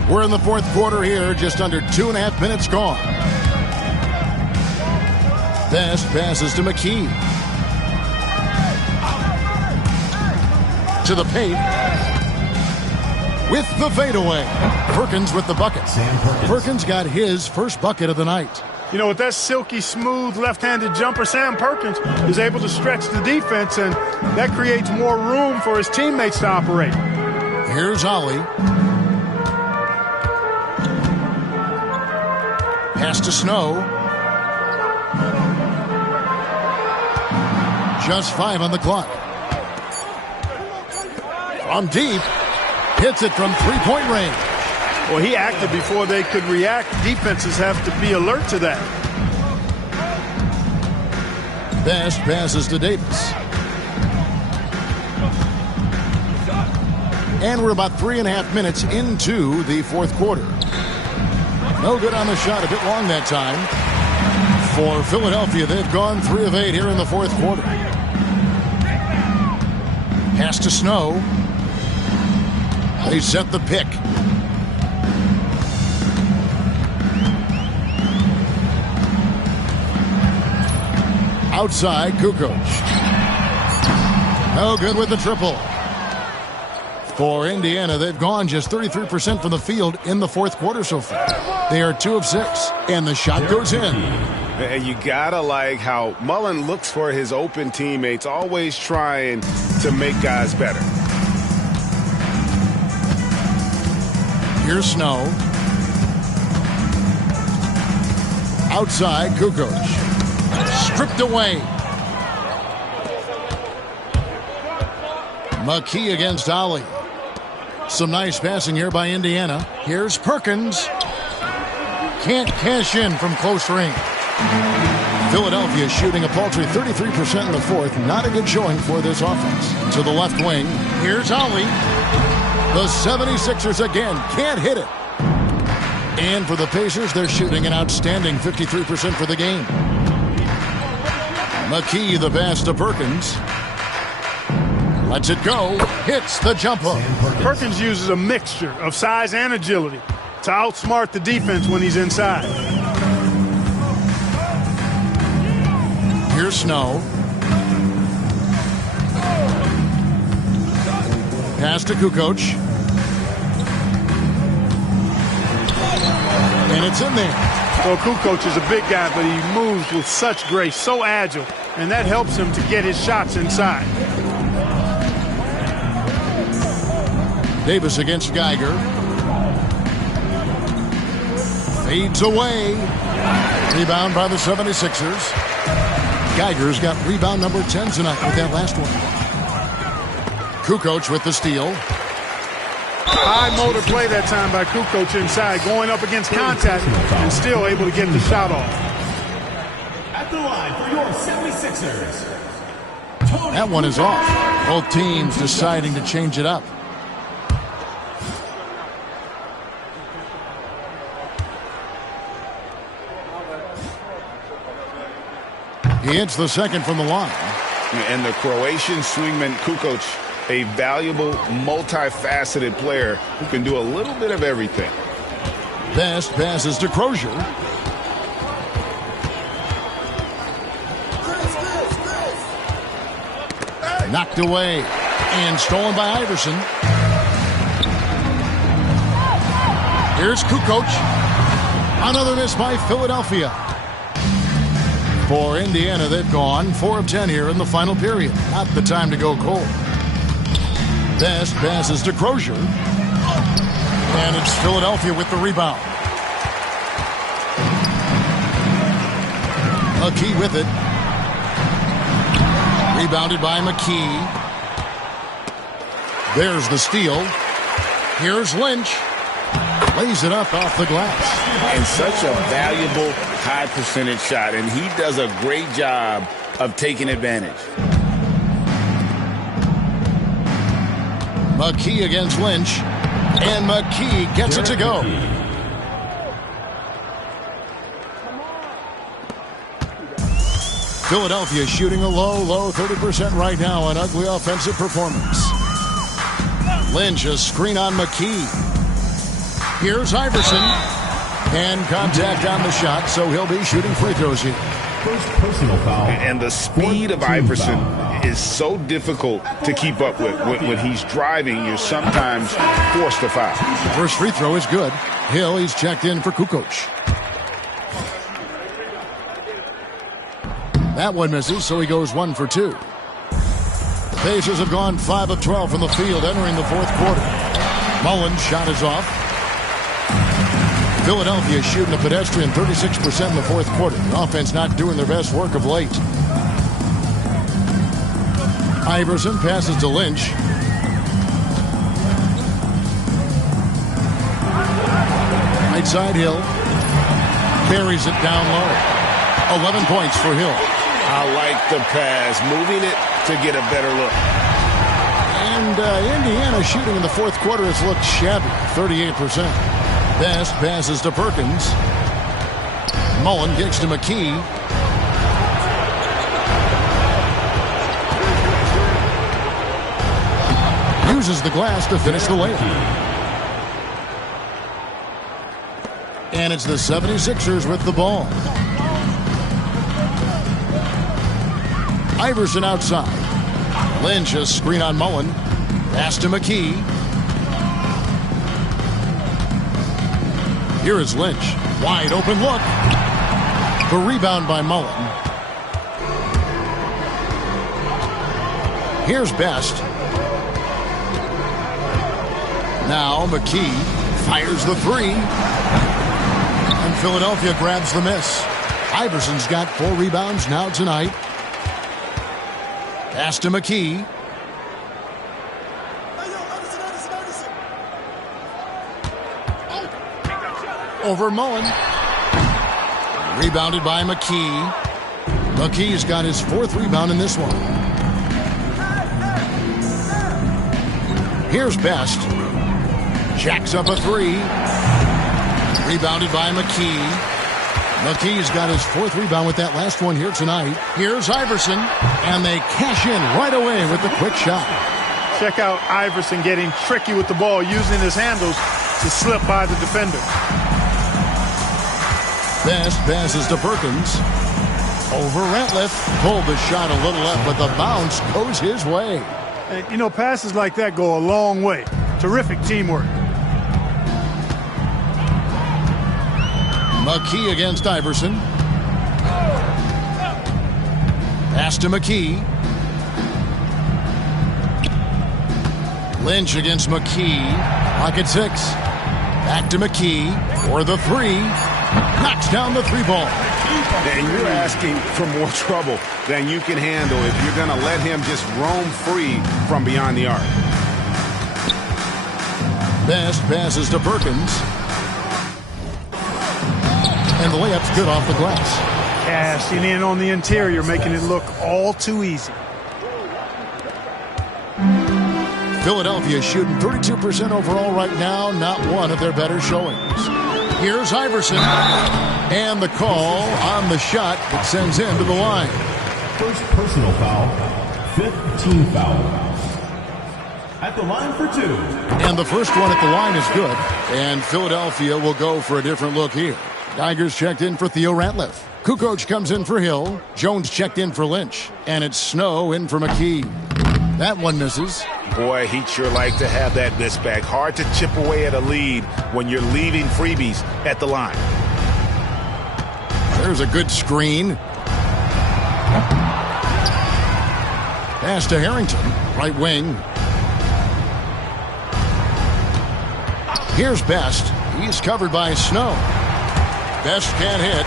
We're in the fourth quarter here, just under 2.5 minutes gone. Best passes to McKee. To the paint. With the fadeaway. Perkins with the bucket. Perkins got his first bucket of the night. You know, with that silky smooth left-handed jumper, Sam Perkins is able to stretch the defense, and that creates more room for his teammates to operate. Here's Ollie. Pass to Snow. Just 5 on the clock. From deep. Hits it from three-point range. Well, he acted before they could react. Defenses have to be alert to that. Best passes to Davis. And we're about 3.5 minutes into the fourth quarter. No good on the shot, a bit long that time. For Philadelphia, they've gone 3 of 8 here in the fourth quarter. Pass to Snow. They set the pick. Outside, Kukoc. No good with the triple. For Indiana, they've gone just 33% from the field in the fourth quarter so far. They are 2 of 6, and the shot goes in. And you gotta like how Mullen looks for his open teammates, always trying to make guys better. Here's Snow. Outside, Kukoc. Stripped away. McKee against Ollie. Some nice passing here by Indiana. Here's Perkins. Can't cash in from close range. Philadelphia shooting a paltry 33% in the fourth. Not a good showing for this offense. To the left wing. Here's Ollie. The 76ers again can't hit it. And for the Pacers, they're shooting an outstanding 53% for the game. McKee, the pass to Perkins. Lets it go. Hits the jumper. Perkins uses a mixture of size and agility to outsmart the defense when he's inside. Here's Snow. Pass to Kukoc. And it's in there. Well, Kukoc is a big guy, but he moves with such grace, so agile, and that helps him to get his shots inside. Davis against Geiger. Fades away. Rebound by the 76ers. Geiger's got rebound number 10 tonight with that last one. Kukoc with the steal. High motor play that time by Kukoc inside, going up against contact and still able to get the shot off. At the line for your 76ers. That one is off. Both teams deciding to change it up. He hits the second from the line. And the Croatian swingman Kukoc, a valuable, multifaceted player who can do a little bit of everything. Best passes to Crozier. Knocked away and stolen by Iverson. Here's Kukoc. Another miss by Philadelphia. For Indiana, they've gone 4 of 10 here in the final period. Not the time to go cold. Best passes to Crozier. And it's Philadelphia with the rebound. McKee with it. Rebounded by McKee. There's the steal. Here's Lynch. Lays it up off the glass. And such a valuable high percentage shot, and he does a great job of taking advantage. McKee against Lynch, and McKee gets it to go. Philadelphia shooting a low 30% right now, an ugly offensive performance. Lynch, a screen on McKee. Here's Iverson, and contact on the shot, so he'll be shooting free throws here. First personal foul. And the speed of Iverson is so difficult to keep up with. When he's driving, you're sometimes forced to foul. First free throw is good. Hill, he's checked in for Kukoc. That one misses, so he goes 1 for 2. The Pacers have gone 5 of 12 from the field entering the fourth quarter. Mullen's shot is off. Philadelphia shooting a pedestrian 36% in the fourth quarter. The offense not doing their best work of late. Iverson passes to Lynch. Right side Hill. Carries it down low. 11 points for Hill. I like the pass, moving it to get a better look. And Indiana shooting in the fourth quarter has looked shabby, 38%. Best passes to Perkins. Mullen kicks to McKee. Uses the glass to finish the layup. And it's the 76ers with the ball. Iverson outside. Lynch a screen on Mullen. Pass to McKee. Here is Lynch. Wide open look. The rebound by Mullen. Here's Best. Now McKee fires the three. And Philadelphia grabs the miss. Iverson's got 4 rebounds now tonight. Pass to McKee. Over Mullen. Rebounded by McKee. McKee's got his 4th rebound in this one. Here's Best. Jacks up a 3. Rebounded by McKee. McKee's got his 4th rebound with that last one here tonight. Here's Iverson, and they cash in right away with the quick shot. Check out Iverson getting tricky with the ball, using his handles to slip by the defender. Best passes to Perkins. Over Ratliff. Pulled the shot a little left, but the bounce goes his way. And, you know, passes like that go a long way. Terrific teamwork. McKee against Iverson. Pass to McKee. Lynch against McKee. Pocket 6. Back to McKee for the 3. Knocks down the 3 ball. And you're asking for more trouble than you can handle if you're going to let him just roam free from beyond the arc. Best passes to Perkins. And the layup's good off the glass. Cashing in on the interior, making it look all too easy. Philadelphia shooting 32% overall right now. Not one of their better showings. Here's Iverson. And the call on the shot that sends him to the line. First personal foul, 5th team foul. At the line for 2. And the first one at the line is good. And Philadelphia will go for a different look here. Tigers checked in for Theo Ratliff. Kukoc comes in for Hill. Jones checked in for Lynch. And it's Snow in for McKee. That one misses. Boy, he'd sure like to have that miss back. Hard to chip away at a lead when you're leaving freebies at the line. There's a good screen. Pass to Harrington. Right wing. Here's Best. He's covered by Snow. Best can't hit.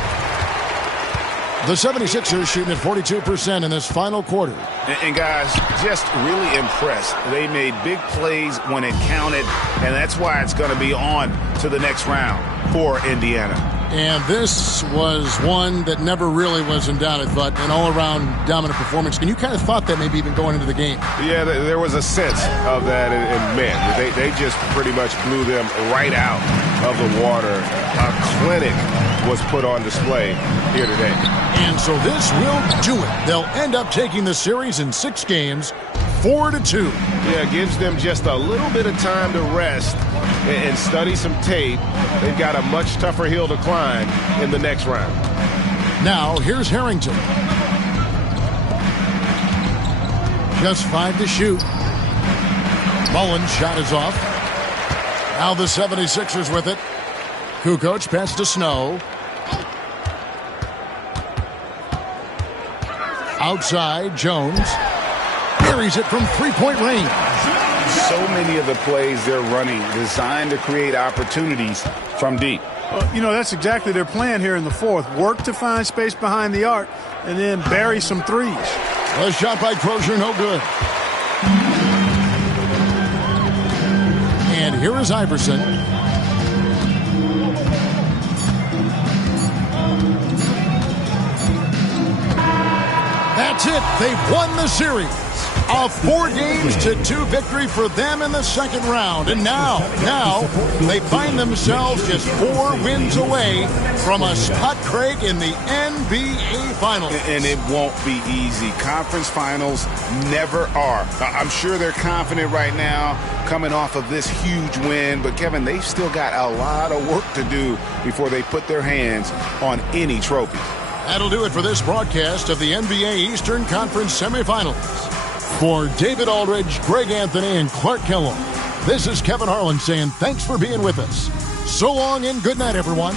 The 76ers shooting at 42% in this final quarter. And guys, just really impressed. They made big plays when it counted, and that's why it's going to be on to the next round for Indiana. And this was one that never really was in doubt, I thought, an all-around dominant performance. And you kind of thought that maybe even going into the game. Yeah, there was a sense of that in men. They just pretty much blew them right out of the water. A clinic was put on display here today. And so this will do it. They'll end up taking the series in 6 games, 4-2. Yeah, it gives them just a little bit of time to rest and study some tape. They've got a much tougher hill to climb in the next round. Now, here's Harrington. Just 5 to shoot. Mullen's shot is off. Now the 76ers with it. Kukoc pass to Snow. Outside, Jones buries it from three-point range. So many of the plays they're running designed to create opportunities from deep. You know, that's exactly their plan here in the fourth. Work to find space behind the arc and then bury some threes. A shot by Crozier, no good. And here is Iverson. That's it. They've won the series. A 4-2 victory for them in the second round. And now they find themselves just 4 wins away from a spot, Craig, in the NBA Finals. And it won't be easy. Conference finals never are. I'm sure they're confident right now coming off of this huge win. But, Kevin, they've still got a lot of work to do before they put their hands on any trophy. That'll do it for this broadcast of the NBA Eastern Conference semifinals. For David Aldridge, Greg Anthony, and Clark Kellogg, this is Kevin Harlan saying thanks for being with us. So long and good night, everyone.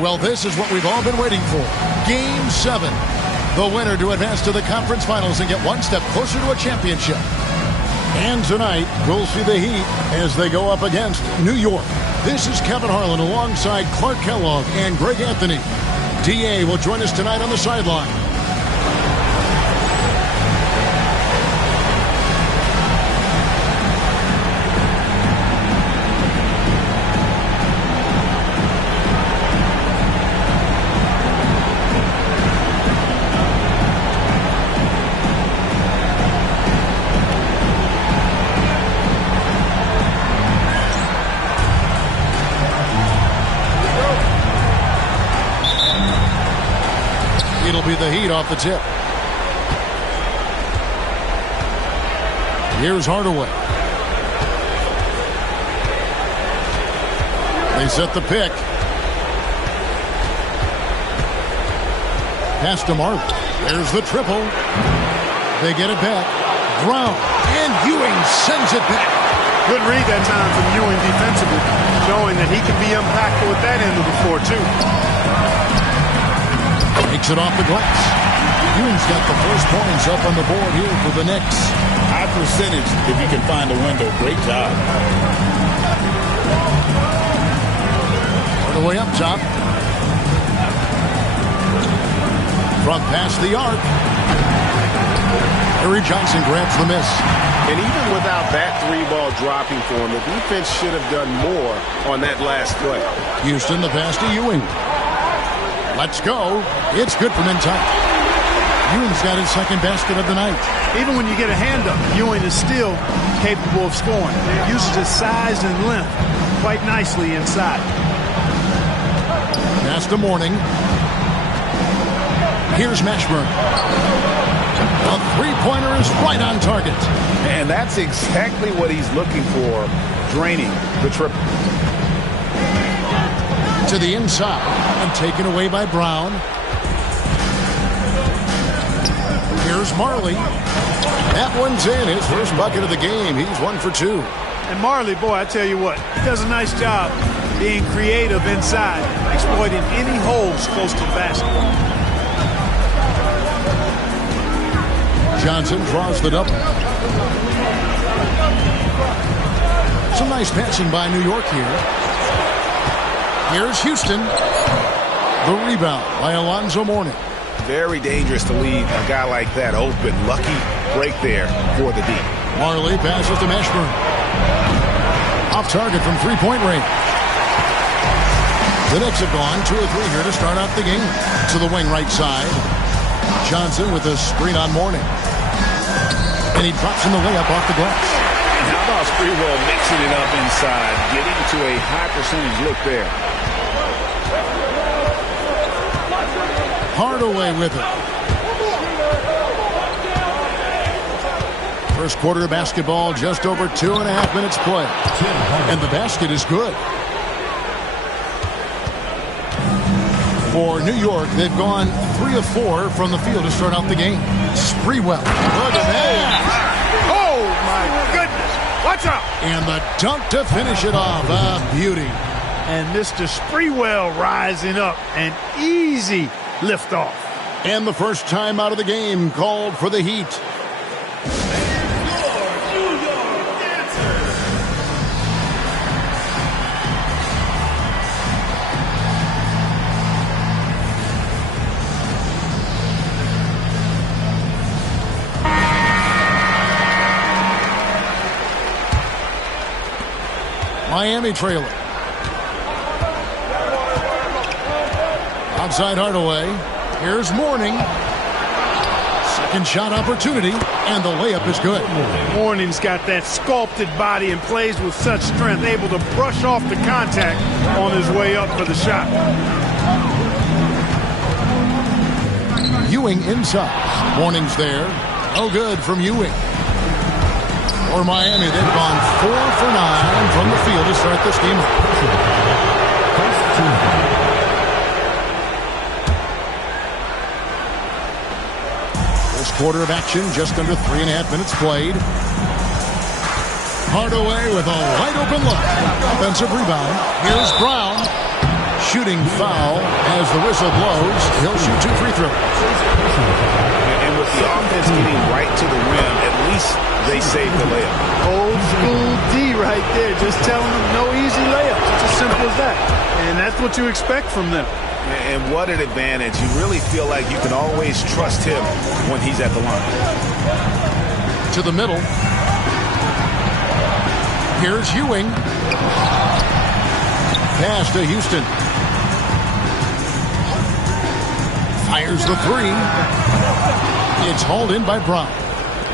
Well, this is what we've all been waiting for. Game 7. The winner to advance to the conference finals and get one step closer to a championship. And tonight, we'll see the Heat as they go up against New York. This is Kevin Harlan alongside Clark Kellogg and Greg Anthony. D.A. will join us tonight on the sideline. It'll be the Heat off the tip. Here's Hardaway. They set the pick. Pass to Marley. There's the triple. They get it back. Brown. And Ewing sends it back. Good read that time from Ewing defensively, showing that he can be impactful at that end of the floor, too. Takes it off the glass. Ewing's got the first points up on the board here for the Knicks. High percentage if you can find a window. Great job. All the way up top. Front past the arc. Harry Johnson grabs the miss. And even without that three ball dropping for him, the defense should have done more on that last play. Houston, the pass to Ewing. Let's go. It's good from in time. Ewing's got his second basket of the night. Even when you get a hand up, Ewing is still capable of scoring. Uses his size and length quite nicely inside. Pass to Mourning. Here's Mashburn. A three-pointer is right on target. And that's exactly what he's looking for, draining the triple. To the inside and taken away by Brown. Here's Marley. That one's in. His first bucket of the game. He's 1 for 2. And Marley, boy, I tell you what, he does a nice job being creative inside, exploiting any holes close to the basket. Johnson draws the double. Some nice passing by New York here. Here's Houston. The rebound by Alonzo Mourning. Very dangerous to leave a guy like that open. Lucky break there for the D. Marley passes to Mashburn. Off target from three-point range. The Knicks have gone 2 or 3 here to start out the game. To the wing right side. Johnson with a screen on Mourning. And he drops in the layup off the glass. And how about Sprewell mixing it up inside, getting to a high percentage look there. Hardaway with it. First quarter of basketball, just over 2.5 minutes play. And the basket is good. For New York, they've gone 3 of 4 from the field to start out the game. Sprewell. Look at that. Oh, my goodness. Watch out. And the dunk to finish it off. A beauty. And Mr. Sprewell rising up. An easy liftoff. And the first time out of the game called for the Heat. Miami trailing. Outside Hardaway. Here's Mourning. Second shot opportunity, and the layup is good. Mourning's got that sculpted body and plays with such strength, able to brush off the contact on his way up for the shot. Ewing inside. Mourning's there. No good from Ewing. For Miami, they've gone 4 for 9 from the field to start this game. First quarter of action, just under 3.5 minutes played. Hardaway with a wide open look. Offensive rebound. Here's Brown. shooting foul as the whistle blows. He'll shoot 2 free throws. And with the offense getting right to the rim, at least they saved the layup. Old school D right there, just telling them no easy layups. It's as simple as that. And that's what you expect from them. And what an advantage. You really feel like you can always trust him when he's at the line. To the middle. Here's Ewing. Pass to Houston. Fires the 3. It's hauled in by Brown.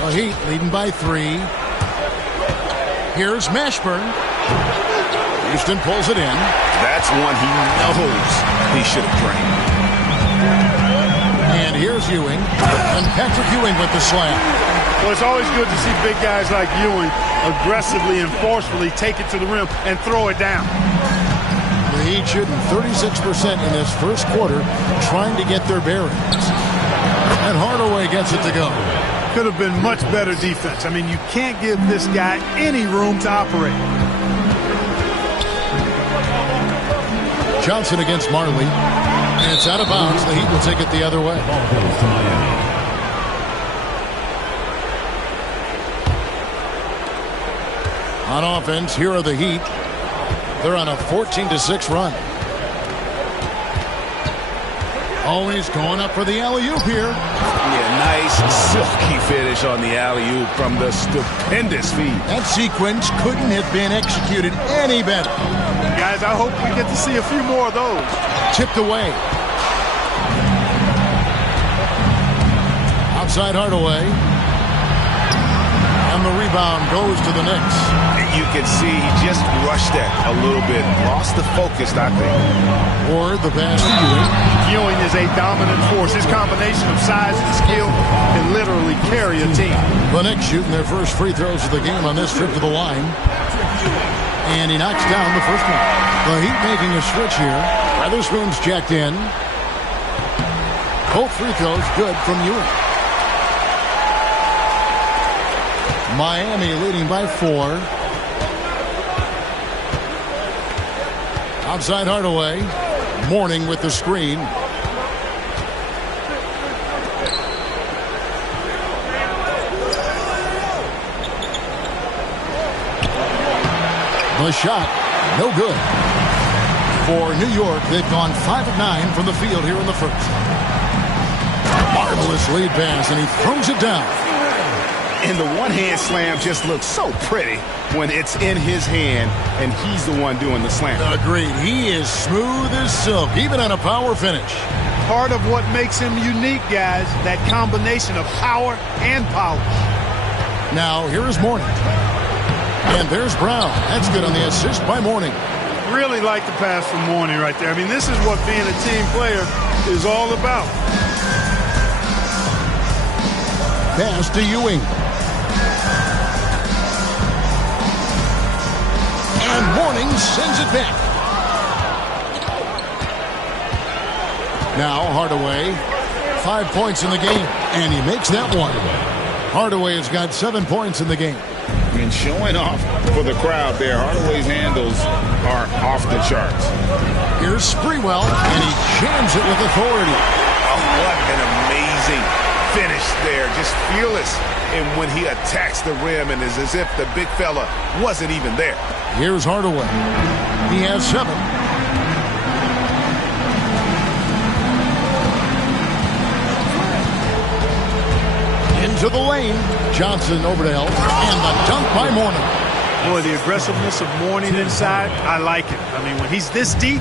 The Heat leading by 3. Here's Mashburn. Houston pulls it in. That's one he knows he should have drained. And here's Ewing. And Patrick Ewing with the slam. Well, it's always good to see big guys like Ewing aggressively and forcefully take it to the rim and throw it down. The Heat shooting 36% in this first quarter, trying to get their bearings. And Hardaway gets it to go. Could have been much better defense. I mean, you can't give this guy any room to operate. Johnson against Marley. And it's out of bounds. The Heat will take it the other way. On offense, here are the Heat. They're on a 14-6 run. Always going up for the alley-oop here. Yeah, nice silky finish on the alley-oop from the stupendous feed. That sequence couldn't have been executed any better. Guys, I hope we get to see a few more of those. Tipped away. Outside Hardaway. And the rebound goes to the Knicks. You can see he just rushed that a little bit. Lost the focus, I think. Or the pass to Ewing. Ewing is a dominant force. His combination of size and skill can literally carry a team. The Knicks shooting their first free throws of the game on this trip to the line. And he knocks down the first one. The Heat making a switch here. Weatherspoon's checked in. Both free throws good from Ewing. Miami leading by 4. Outside Hardaway. Mourning with the screen. The shot, no good. For New York, they've gone 5 of 9 from the field here in the first. Marvelous lead pass, and he throws it down. And the one-hand slam just looks so pretty when it's in his hand and he's the one doing the slam. Agreed. He is smooth as silk, even on a power finish. Part of what makes him unique, guys, that combination of power and polish. Now, here is Mourning. And there's Brown. That's good on the assist by Mourning. Really like the pass from Mourning right there. I mean, this is what being a team player is all about. Pass to Ewing. And Mourning sends it back. Now Hardaway, 5 points in the game, and he makes that one. Hardaway has got 7 points in the game. And showing off for the crowd there. Hardaway's handles are off the charts. Here's Sprewell, and he jams it with authority. Oh, what an amazing finish there. Just fearless. And when he attacks the rim, and it's as if the big fella wasn't even there. Here's Hardaway. He has 7. Into the lane. Johnson over to help. And the dunk by Mourning. Boy, the aggressiveness of Mourning inside, I like it. I mean, when he's this deep,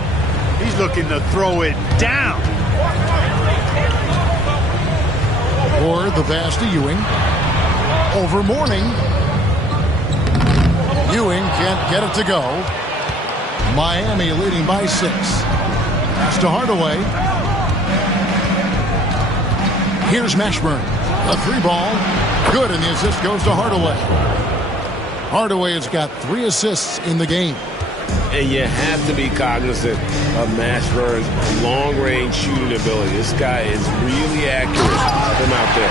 he's looking to throw it down. Or the pass to Ewing. Over Mourning. Ewing can't get it to go. Miami leading by 6. Pass to Hardaway. Here's Mashburn. A 3-ball. Good, and the assist goes to Hardaway. Hardaway has got 3 assists in the game. And you have to be cognizant of Mashburn's long-range shooting ability. This guy is really accurate from out there.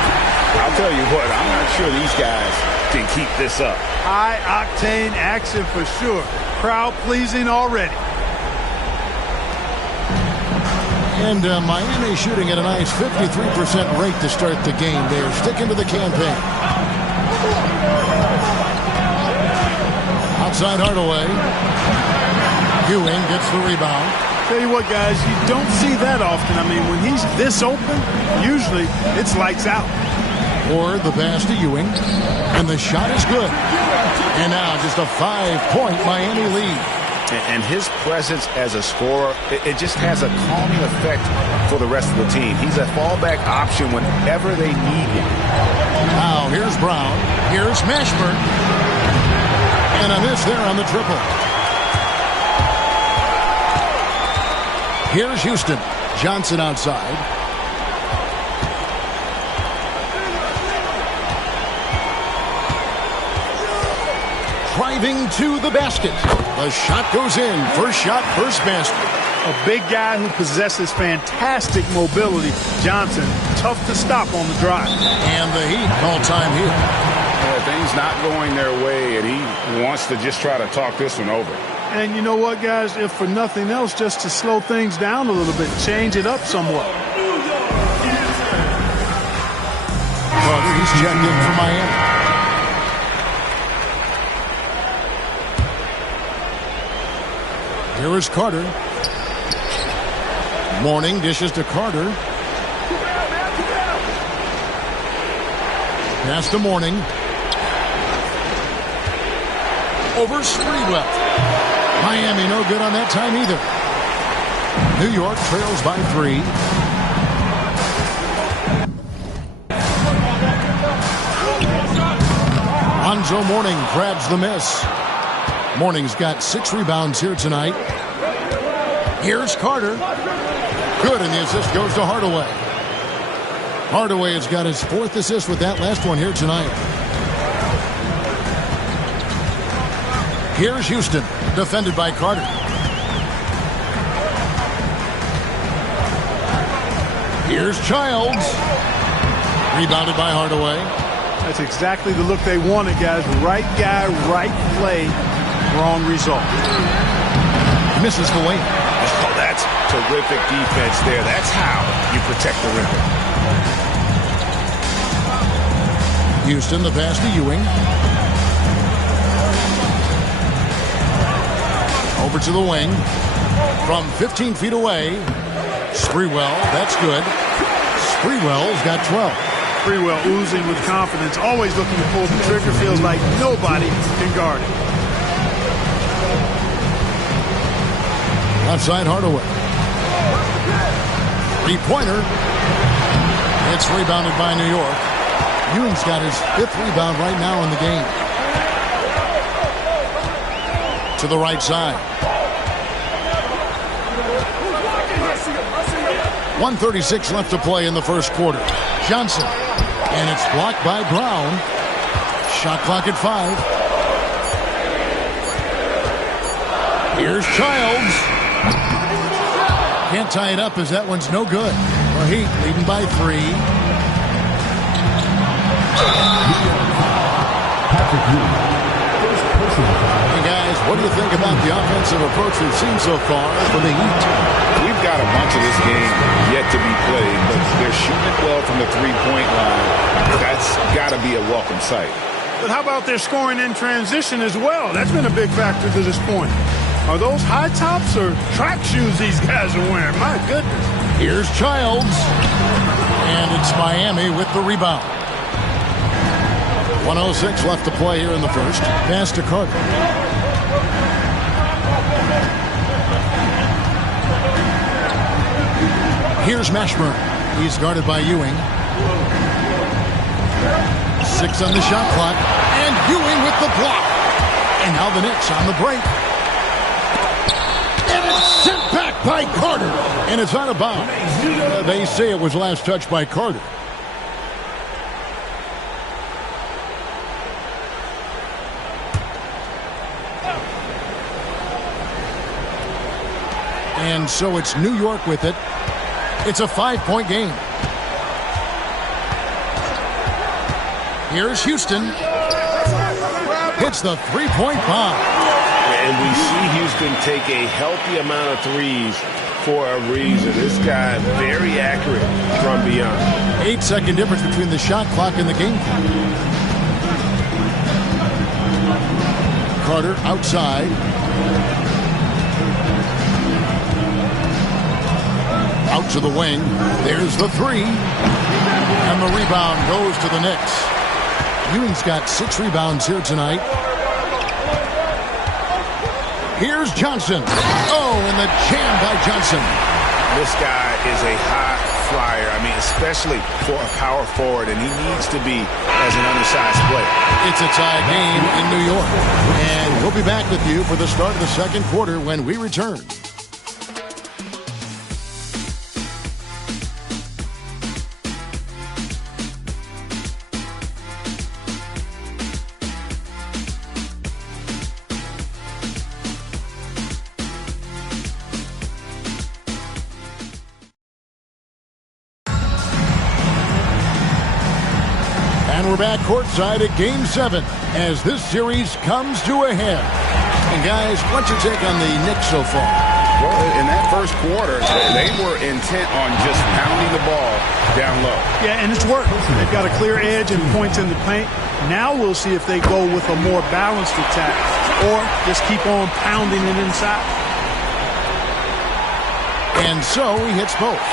I'll tell you what, I'm not sure these guys can keep this up. High-octane action for sure. Crowd-pleasing already. And Miami shooting at a nice 53% rate to start the game. They are sticking to the campaign. Outside Hardaway. Ewing gets the rebound. Tell you what, guys, you don't see that often. I mean, when he's this open, usually it's lights out. Or the pass to Ewing. And the shot is good. And now just a 5-point Miami lead. And his presence as a scorer, it just has a calming effect for the rest of the team. He's a fallback option whenever they need him. Now here's Brown. Here's Mashburn. And a miss there on the triple. Here's Houston. Johnson outside. Driving to the basket. The shot goes in. First shot, first basket. A big guy who possesses fantastic mobility. Johnson, tough to stop on the drive. And the Heat all-time here. Things not going their way, and he wants to just try to talk this one over. And you know what, guys? If for nothing else, just to slow things down a little bit, change it up somewhat. Carter, he's checked in for Miami. Here is Carter. Mourning dishes to Carter. Pass to Mourning. Over Sprewell. Miami no good on that time either. New York trails by 3. Lonzo Mourning grabs the miss. Mourning's got 6 rebounds here tonight. Here's Carter. Good, and the assist goes to Hardaway. Hardaway has got his 4th assist with that last one here tonight. Here's Houston, defended by Carter. Here's Childs. Rebounded by Hardaway. That's exactly the look they wanted, guys. Right guy, right play, wrong result. Misses the lane. Oh, that's terrific defense there. That's how you protect the rim. Houston, the pass to Ewing. Over to the wing. From 15 feet away. Sprewell, that's good. Sprewell's got 12. Sprewell oozing with confidence, always looking to pull the trigger, feels like nobody can guard it. Outside Hardaway. 3-pointer. It's rebounded by New York. Ewing's got his 5th rebound right now in the game. To the right side. 1:36 left to play in the first quarter. Johnson. And it's blocked by Brown. Shot clock at 5. Here's Childs. Can't tie it up as that one's no good. The Heat leading by 3. Hey guys, what do you think about the offensive approach we've seen so far for the Heat? We've got a bunch of this game yet to be played, but they're shooting it well from the three-point line. That's got to be a welcome sight. But how about their scoring in transition as well? That's been a big factor to this point. Are those high tops or track shoes these guys are wearing? My goodness. Here's Childs. And it's Miami with the rebound. 1:06 left to play here in the first. Pass to Carter. Here's Mashburn. He's guarded by Ewing. 6 on the shot clock. And Ewing with the block. And now the Knicks on the break. And it's sent back by Carter. And it's out of bounds. They say it was last touched by Carter. And so it's New York with it. It's a 5-point game. Here's Houston. Hits the 3-point bomb. And we see Houston take a healthy amount of threes for a reason. This guy very accurate from beyond. 8-second difference between the shot clock and the game clock. Carter outside. Out to the wing. There's the three. And the rebound goes to the Knicks. Ewing's got 6 rebounds here tonight. Here's Johnson. Oh, and the jam by Johnson. This guy is a high flyer. I mean, especially for a power forward, and he needs to be as an undersized player. It's a tie game in New York. And we'll be back with you for the start of the second quarter when we return. We're back courtside at Game 7 as this series comes to a head. And guys, what's your take on the Knicks so far? Well, in that first quarter, they were intent on just pounding the ball down low. Yeah, and it's worked. They've got a clear edge and points in the paint. Now we'll see if they go with a more balanced attack or just keep on pounding it inside. And so he hits both.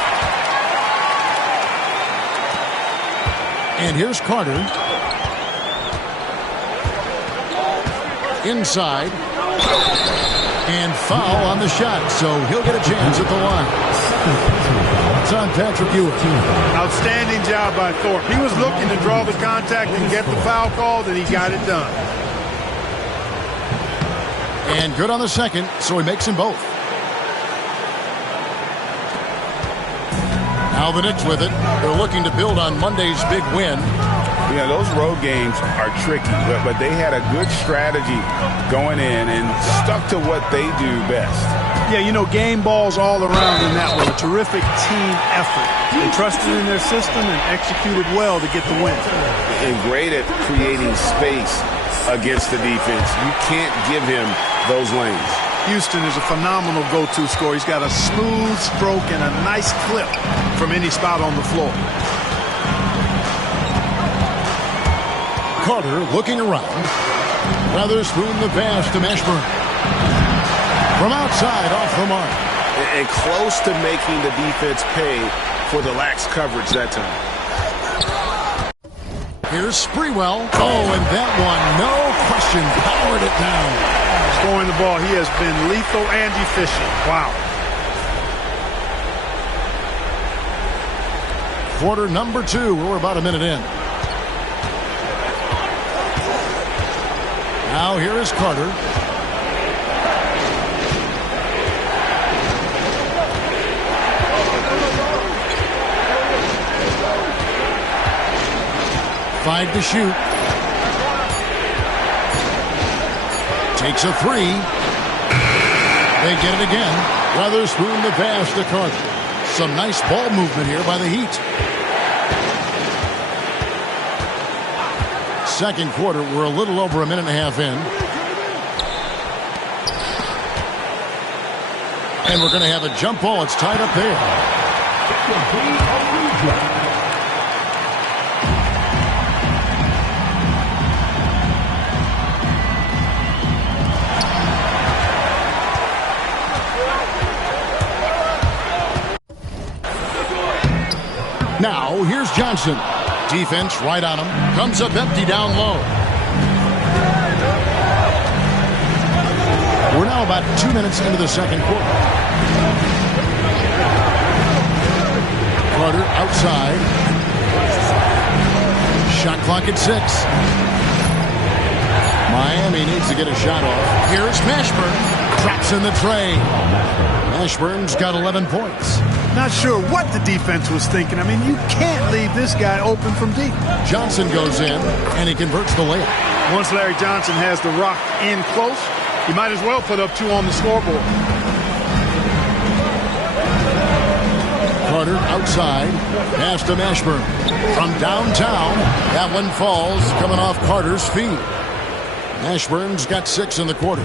And here's Carter. Inside. And foul on the shot, so he'll get a chance at the line. It's on Patrick Ewing. Outstanding job by Thorpe. He was looking to draw the contact and get the foul called, and he got it done. And good on the second, so he makes them both. Now the Knicks with it. They're looking to build on Monday's big win. You know, those road games are tricky, but they had a good strategy going in and stuck to what they do best. Yeah, you know, game balls all around in that one. A terrific team effort. They trusted in their system and executed well to get the win. And great at creating space against the defense. You can't give him those lanes. Houston is a phenomenal go-to scorer. He's got a smooth stroke and a nice clip from any spot on the floor. Carter looking around. Weatherspoon the pass to Mashburn. From outside, off the mark. And close to making the defense pay for the lax coverage that time. Here's Sprewell. Oh, and that one, no question, powered it down. Scoring the ball, he has been lethal and efficient. Wow. Quarter number 2. We're about a minute in. Now here is Carter. Five to shoot. Takes a three. They get it again. Weatherspoon the pass to Carter. Some nice ball movement here by the Heat. Second quarter, we're a little over a minute and a half in. And we're going to have a jump ball. It's tied up there. Now, here's Johnson. Defense right on him. Comes up empty down low. We're now about 2 minutes into the second quarter. Carter outside. Shot clock at 6. Miami needs to get a shot off. Here's Mashburn. Drops in the tray. Mashburn's got 11 points. Not sure what the defense was thinking. I mean, you can't leave this guy open from deep. Johnson goes in, and he converts the layup. Once Larry Johnson has the rock in close, he might as well put up 2 on the scoreboard. Carter outside. Pass to Mashburn. From downtown, that one falls, coming off Carter's feet. Ashburn's got 6 in the quarter.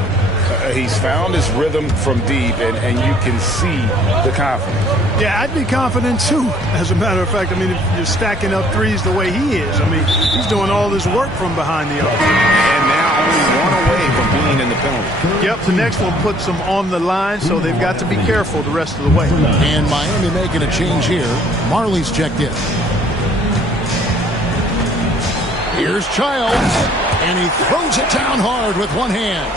He's found his rhythm from deep, and you can see the confidence. Yeah, I'd be confident too. As a matter of fact, I mean, if you're stacking up threes the way he is, I mean, he's doing all this work from behind the arc. And now only one away from being in the penalty. Yep, the next one puts them on the line, so they've got to be careful the rest of the way. And Miami making a change here. Marley's checked in. Here's Childs, and he throws it down hard with one hand.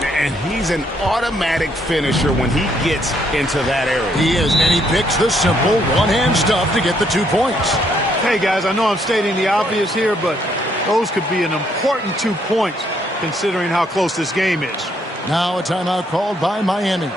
And he's an automatic finisher when he gets into that area. He is, and he picks the simple one-hand stuff to get the 2 points. Hey, guys, I know I'm stating the obvious here, but those could be an important 2 points considering how close this game is. Now a timeout called by Miami.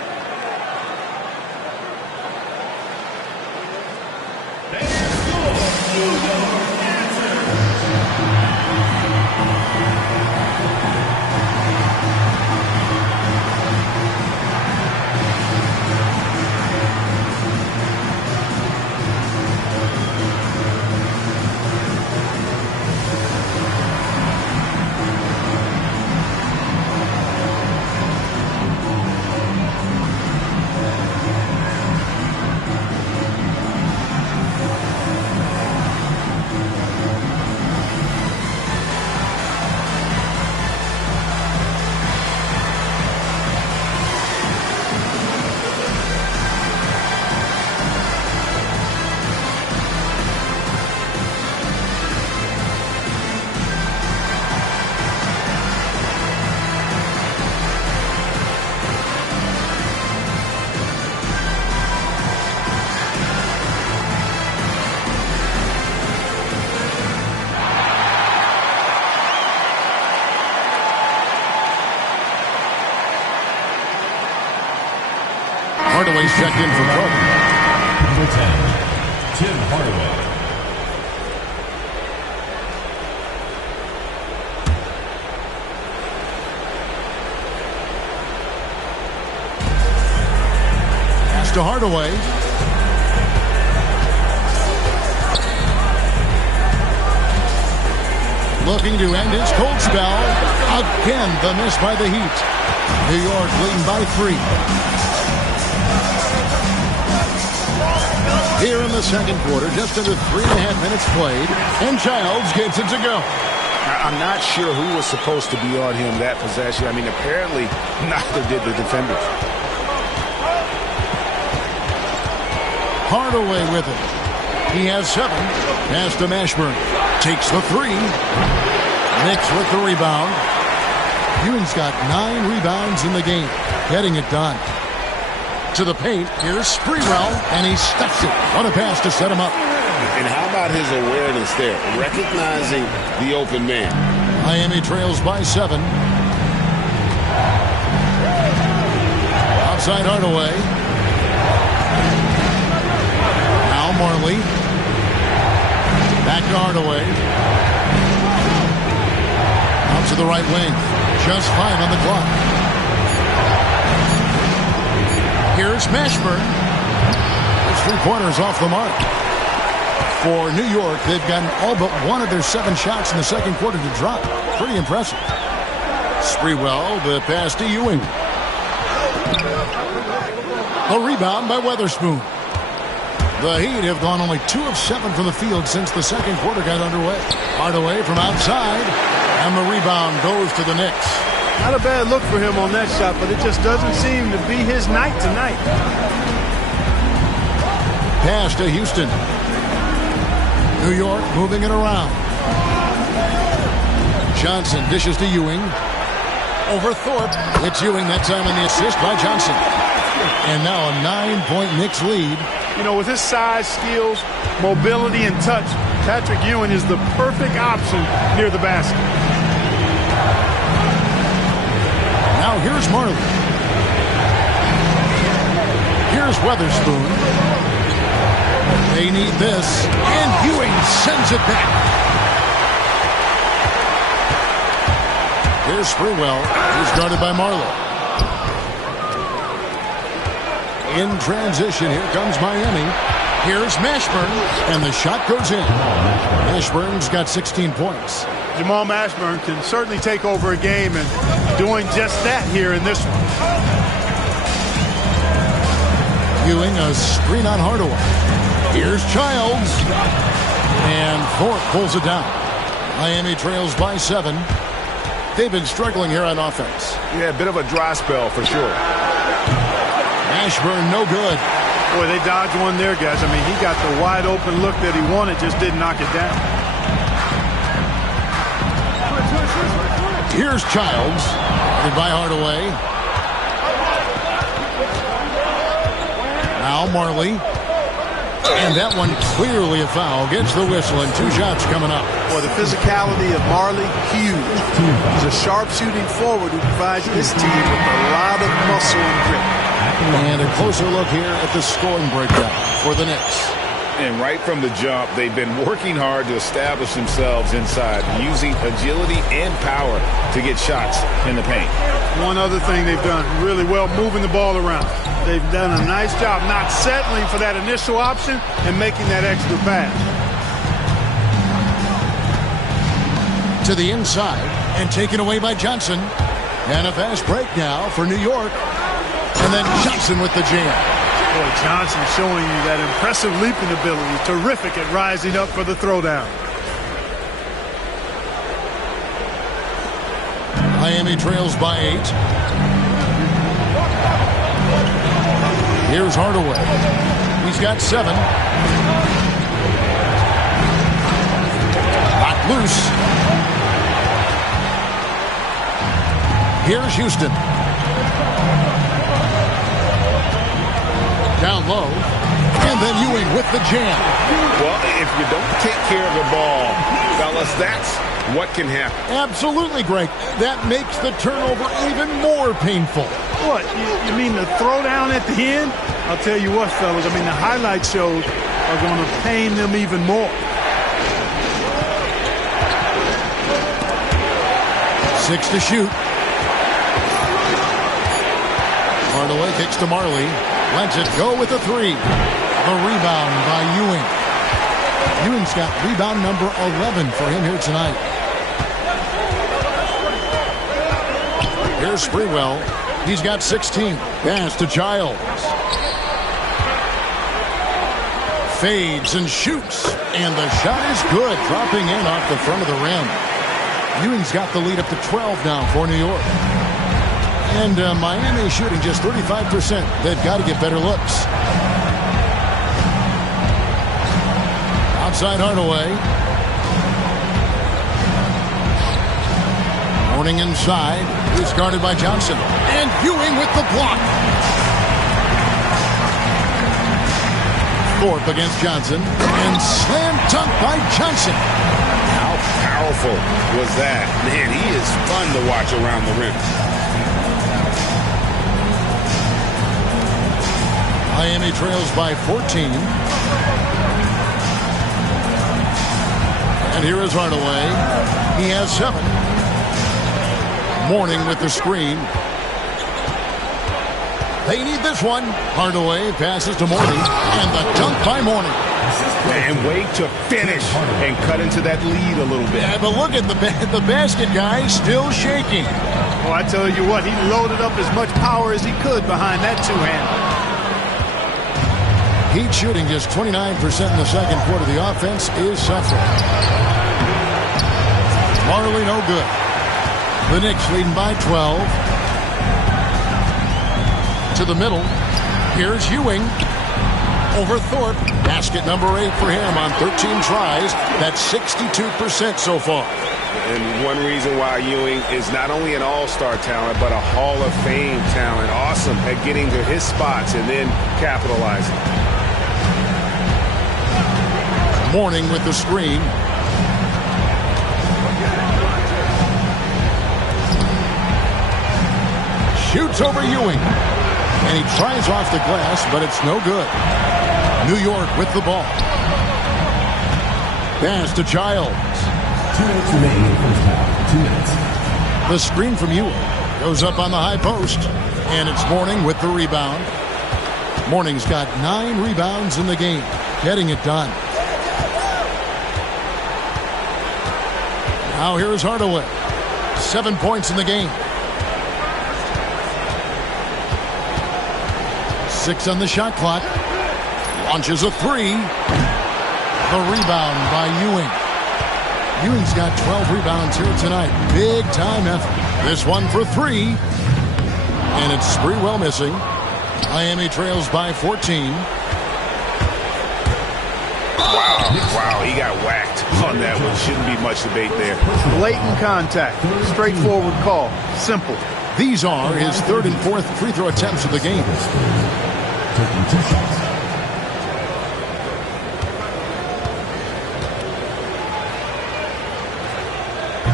Hardaway's checked in for trouble. Number 10, Tim Hardaway. Pass to Hardaway. Looking to end his cold spell. Again, the miss by the Heat. New York leading by 3. Here in the second quarter, just under 3.5 minutes played, and Childs gets it to go. I'm not sure who was supposed to be on him that possession. I mean, apparently neither did the defenders. Hardaway with it. He has 7. Pass to Mashburn. Takes the 3. Knicks with the rebound. Ewing's got 9 rebounds in the game. Getting it done. To the paint, here's Sprewell, and he stuffs it. What a pass to set him up. And how about his awareness there, recognizing the open man. Miami trails by 7. Outside Hardaway. Now Marley. Back to Hardaway. Out to the right wing. Just 5 on the clock. Here's Mashburn. His 3-pointers off the mark. For New York, they've gotten all but 1 of their 7 shots in the second quarter to drop. Pretty impressive. Sprewell, the pass to Ewing. A rebound by Weatherspoon. The Heat have gone only 2 of 7 from the field since the second quarter got underway. Hardaway from outside, and the rebound goes to the Knicks. Not a bad look for him on that shot, but it just doesn't seem to be his night tonight. Pass to Houston. New York moving it around. Johnson dishes to Ewing. Over Thorpe. It's Ewing that time on the assist by Johnson. And now a 9-point Knicks lead. You know, with his size, skills, mobility, and touch, Patrick Ewing is the perfect option near the basket. Now here's Marley. Here's Weatherspoon. They need this. And Ewing sends it back. Here's Sprewell. He's guarded by Marlowe. In transition, here comes Miami. Here's Mashburn. And the shot goes in. Mashburn's got 16 points. Jamal Mashburn can certainly take over a game, and doing just that here in this one. Ewing, a screen on Hardaway. Here's Childs. And Thorpe pulls it down. Miami trails by 7. They've been struggling here on offense. Yeah, a bit of a dry spell for sure. Mashburn, no good. Boy, they dodged one there, guys. I mean, he got the wide open look that he wanted, just didn't knock it down. Here's Childs. By Hardaway. Now Marley. And that one clearly a foul. Gets the whistle and 2 shots coming up. Boy, the physicality of Marley, huge. He's a sharp shooting forward who provides this team with a lot of muscle and grip. And a closer look here at the scoring breakdown for the Knicks. And right from the jump, they've been working hard to establish themselves inside, using agility and power to get shots in the paint. One other thing they've done really well, moving the ball around. They've done a nice job not settling for that initial option and making that extra pass. To the inside and taken away by Johnson. And a fast break now for New York. And then Johnson with the jam. Boy, Johnson showing you that impressive leaping ability. Terrific at rising up for the throwdown. Miami trails by 8. Here's Hardaway. He's got 7. Knocked loose. Here's Houston. Down low. And then Ewing with the jam. Well, if you don't take care of the ball, fellas, that's what can happen. Absolutely, Greg. That makes the turnover even more painful. What? You mean the throwdown at the end? I'll tell you what, fellas. I mean, the highlight shows are going to pain them even more. 6 to shoot. Hardaway kicks to Marley. Lets it go with a 3. The rebound by Ewing. Ewing's got rebound number 11 for him here tonight. Here's Sprewell. He's got 16. Pass to Childs. Fades and shoots. And the shot is good. Dropping in off the front of the rim. Ewing's got the lead up to 12 now for New York. And Miami shooting just 35%. They've got to get better looks. Outside Hardaway. Morning inside. He's guarded by Johnson. And Ewing with the block. Thorpe against Johnson. And slam dunk by Johnson. How powerful was that? Man, he is fun to watch around the rim. Miami trails by 14. And here is Hardaway. He has 7. Mourning with the screen. They need this one. Hardaway passes to Mourning. And the dunk by Mourning. And way to finish and cut into that lead a little bit. Yeah, but look at the basket, guys, still shaking. Oh, I tell you what, he loaded up as much power as he could behind that two-hander. Heat shooting just 29% in the second quarter. The offense is suffering. Marley no good. The Knicks leading by 12. To the middle. Here's Ewing. Over Thorpe. Basket number 8 for him on 13 tries. That's 62% so far. And one reason why Ewing is not only an all-star talent, but a Hall of Fame talent. Awesome at getting to his spots and then capitalizing. Mourning with the screen. Shoots over Ewing. And he tries off the glass, but it's no good. New York with the ball. Pass to Childs. 2 minutes remaining in the first half. 2 minutes. The screen from Ewing goes up on the high post. And it's Mourning with the rebound. Mourning's got 9 rebounds in the game. Getting it done. Now here's Hardaway. 7 points in the game. 6 on the shot clock. Launches a three. The rebound by Ewing. Ewing's got 12 rebounds here tonight. Big time effort. This one for three. And it's Sprewell missing. Miami trails by 14. Wow, he got whacked on that one. Shouldn't be much debate there. Blatant contact. Straightforward call. Simple. These are his third and fourth free throw attempts of the game. Taking 2 shots.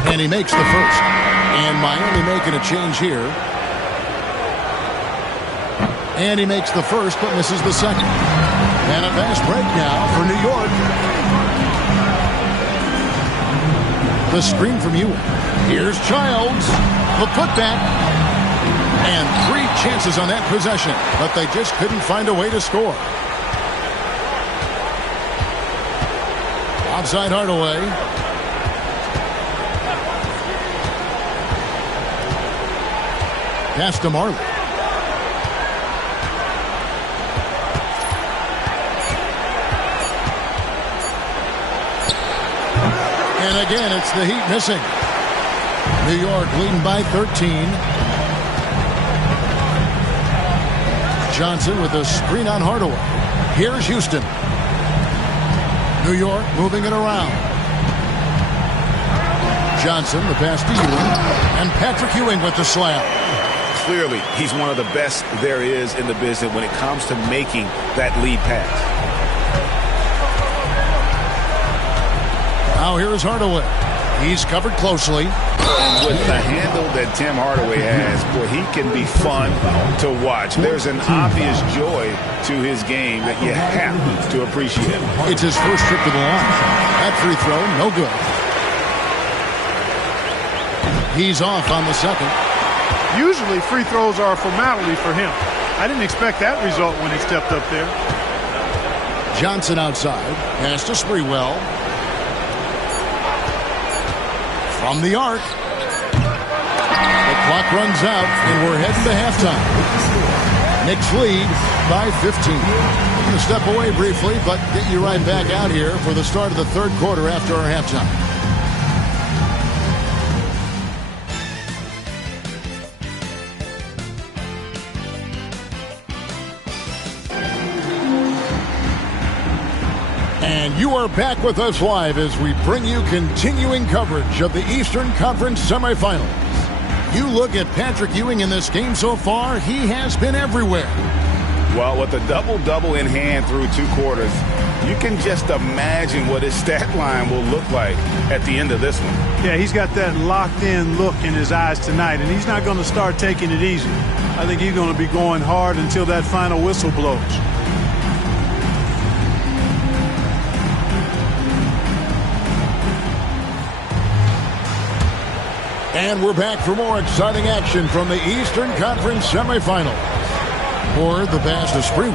And he makes the first. And Miami making a change here. And he makes the first but misses the second. And a fast break now for New York. The screen from Ewing. Here's Childs. The putback. And 3 chances on that possession, but they just couldn't find a way to score. Outside Hardaway. Pass to Marley. And again, it's the Heat missing. New York leading by 13. Johnson with a screen on Hardaway. Here's Houston. New York moving it around. Johnson, the pass to Ewing. And Patrick Ewing with the slam. Clearly, he's one of the best there is in the business when it comes to making that lead pass. Now here's Hardaway. He's covered closely. And with the handle that Tim Hardaway has, boy, he can be fun to watch. There's an obvious joy to his game that you have to appreciate. It's his first trip to the line. That free throw, no good. He's off on the second. Usually free throws are a formality for him. I didn't expect that result when he stepped up there. Johnson outside. Pass to Sprewell. From the arc. The clock runs out, and we're heading to halftime. Knicks lead by 15. We're going to step away briefly, but get you right back out here for the start of the third quarter after our halftime. And you are back with us live as we bring you continuing coverage of the Eastern Conference semifinals. You look at Patrick Ewing in this game so far, he has been everywhere. Well, with a double-double in hand through 2 quarters, you can just imagine what his stat line will look like at the end of this one. Yeah, he's got that locked-in look in his eyes tonight, and he's not going to start taking it easy. I think he's going to be going hard until that final whistle blows. And we're back for more exciting action from the Eastern Conference semifinals. Or the pass to Sprewell.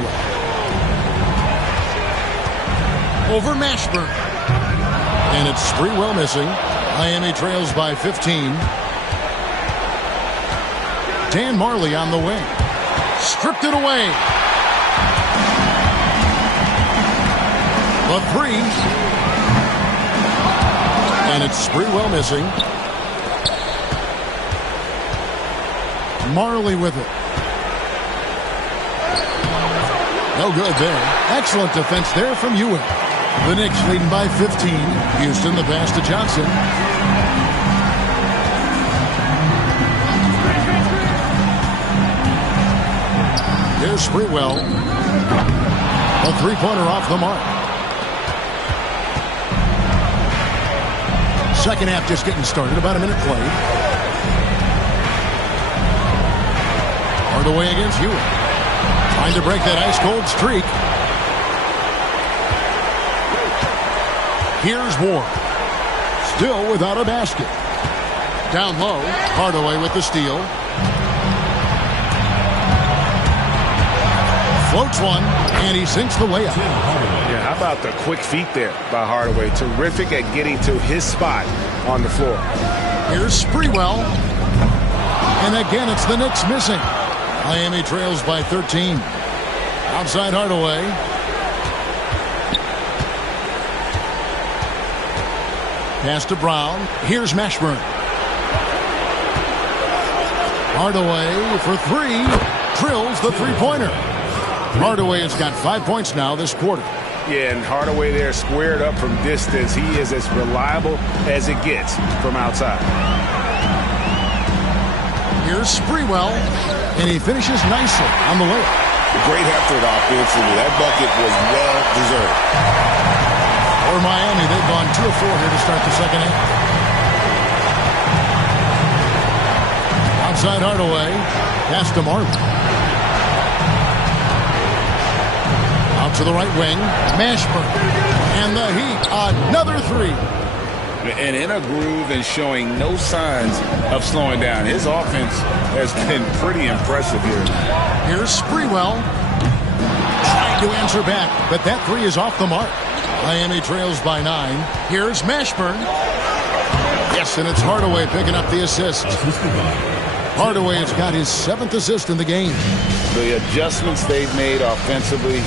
Over Mashburn. And it's Sprewell missing. Miami trails by 15. Dan Marley on the wing. Stripped it away. The three. And it's Sprewell missing. Marley with it. No good there. Excellent defense there from Ewing. The Knicks leading by 15. Houston, the pass to Johnson. Here's Sprewell. A three-pointer off the mark. Second half just getting started. About a minute played. Hardaway against Ewing. Trying to break that ice-cold streak. Here's Ward. Still without a basket. Down low. Hardaway with the steal. Floats one, and he sinks the layup. Yeah, how How about the quick feet there by Hardaway? Terrific at getting to his spot on the floor. Here's Sprewell. And again, it's the Knicks missing. Miami trails by 13. Outside Hardaway. Pass to Brown. Here's Mashburn. Hardaway for three. Drills the three-pointer. Hardaway has got 5 points now this quarter. Yeah, and Hardaway there squared up from distance. He is as reliable as it gets from outside. Here's Sprewell, and he finishes nicely on the layup. Great effort offensively. That bucket was well deserved. For Miami, they've gone 2 of 4 here to start the second half. Outside Hardaway, pass to Marley. Out to the right wing, Mashburn, and the Heat, another three. And in a groove and showing no signs of slowing down. His offense has been pretty impressive here. Here's Sprewell. Trying to answer back, but that three is off the mark. Miami trails by 9. Here's Mashburn. Yes, and it's Hardaway picking up the assist. Hardaway has got his 7th assist in the game. The adjustments they've made offensively,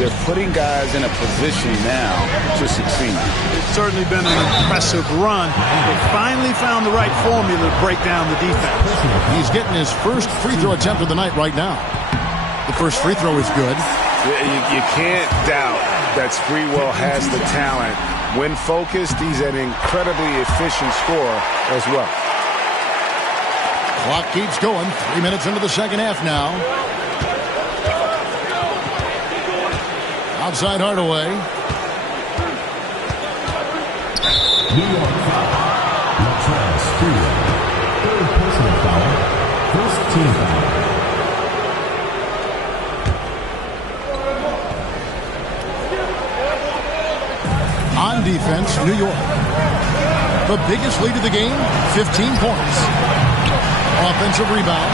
they're putting guys in a position now to succeed. It's certainly been an impressive run. They finally found the right formula to break down the defense. He's getting his first free throw attempt of the night right now. The first free throw is good. You can't doubt that Sprewell has the talent. When focused, he's an incredibly efficient scorer as well. Clock keeps going. 3 minutes into the second half now. Outside Hardaway. New York foul. Latrell Sprewell. Third personal foul. First team foul. On defense, New York. The biggest lead of the game, 15 points. Offensive rebound.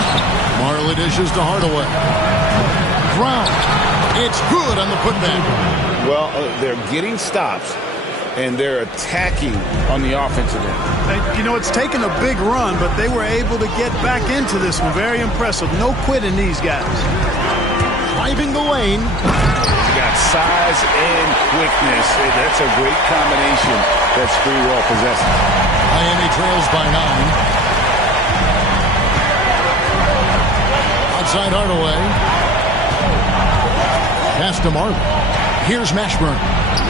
Marley dishes to Hardaway. Brown. It's good on the putback. Well, they're getting stops, and they're attacking on the offensive end. You know, it's taken a big run, but they were able to get back into this one. Very impressive. No quitting these guys. Driving the lane. He's got size and quickness. That's a great combination that Sprewell possesses. Miami trails by 9. Outside Hardaway. Pass to Marley. Here's Mashburn.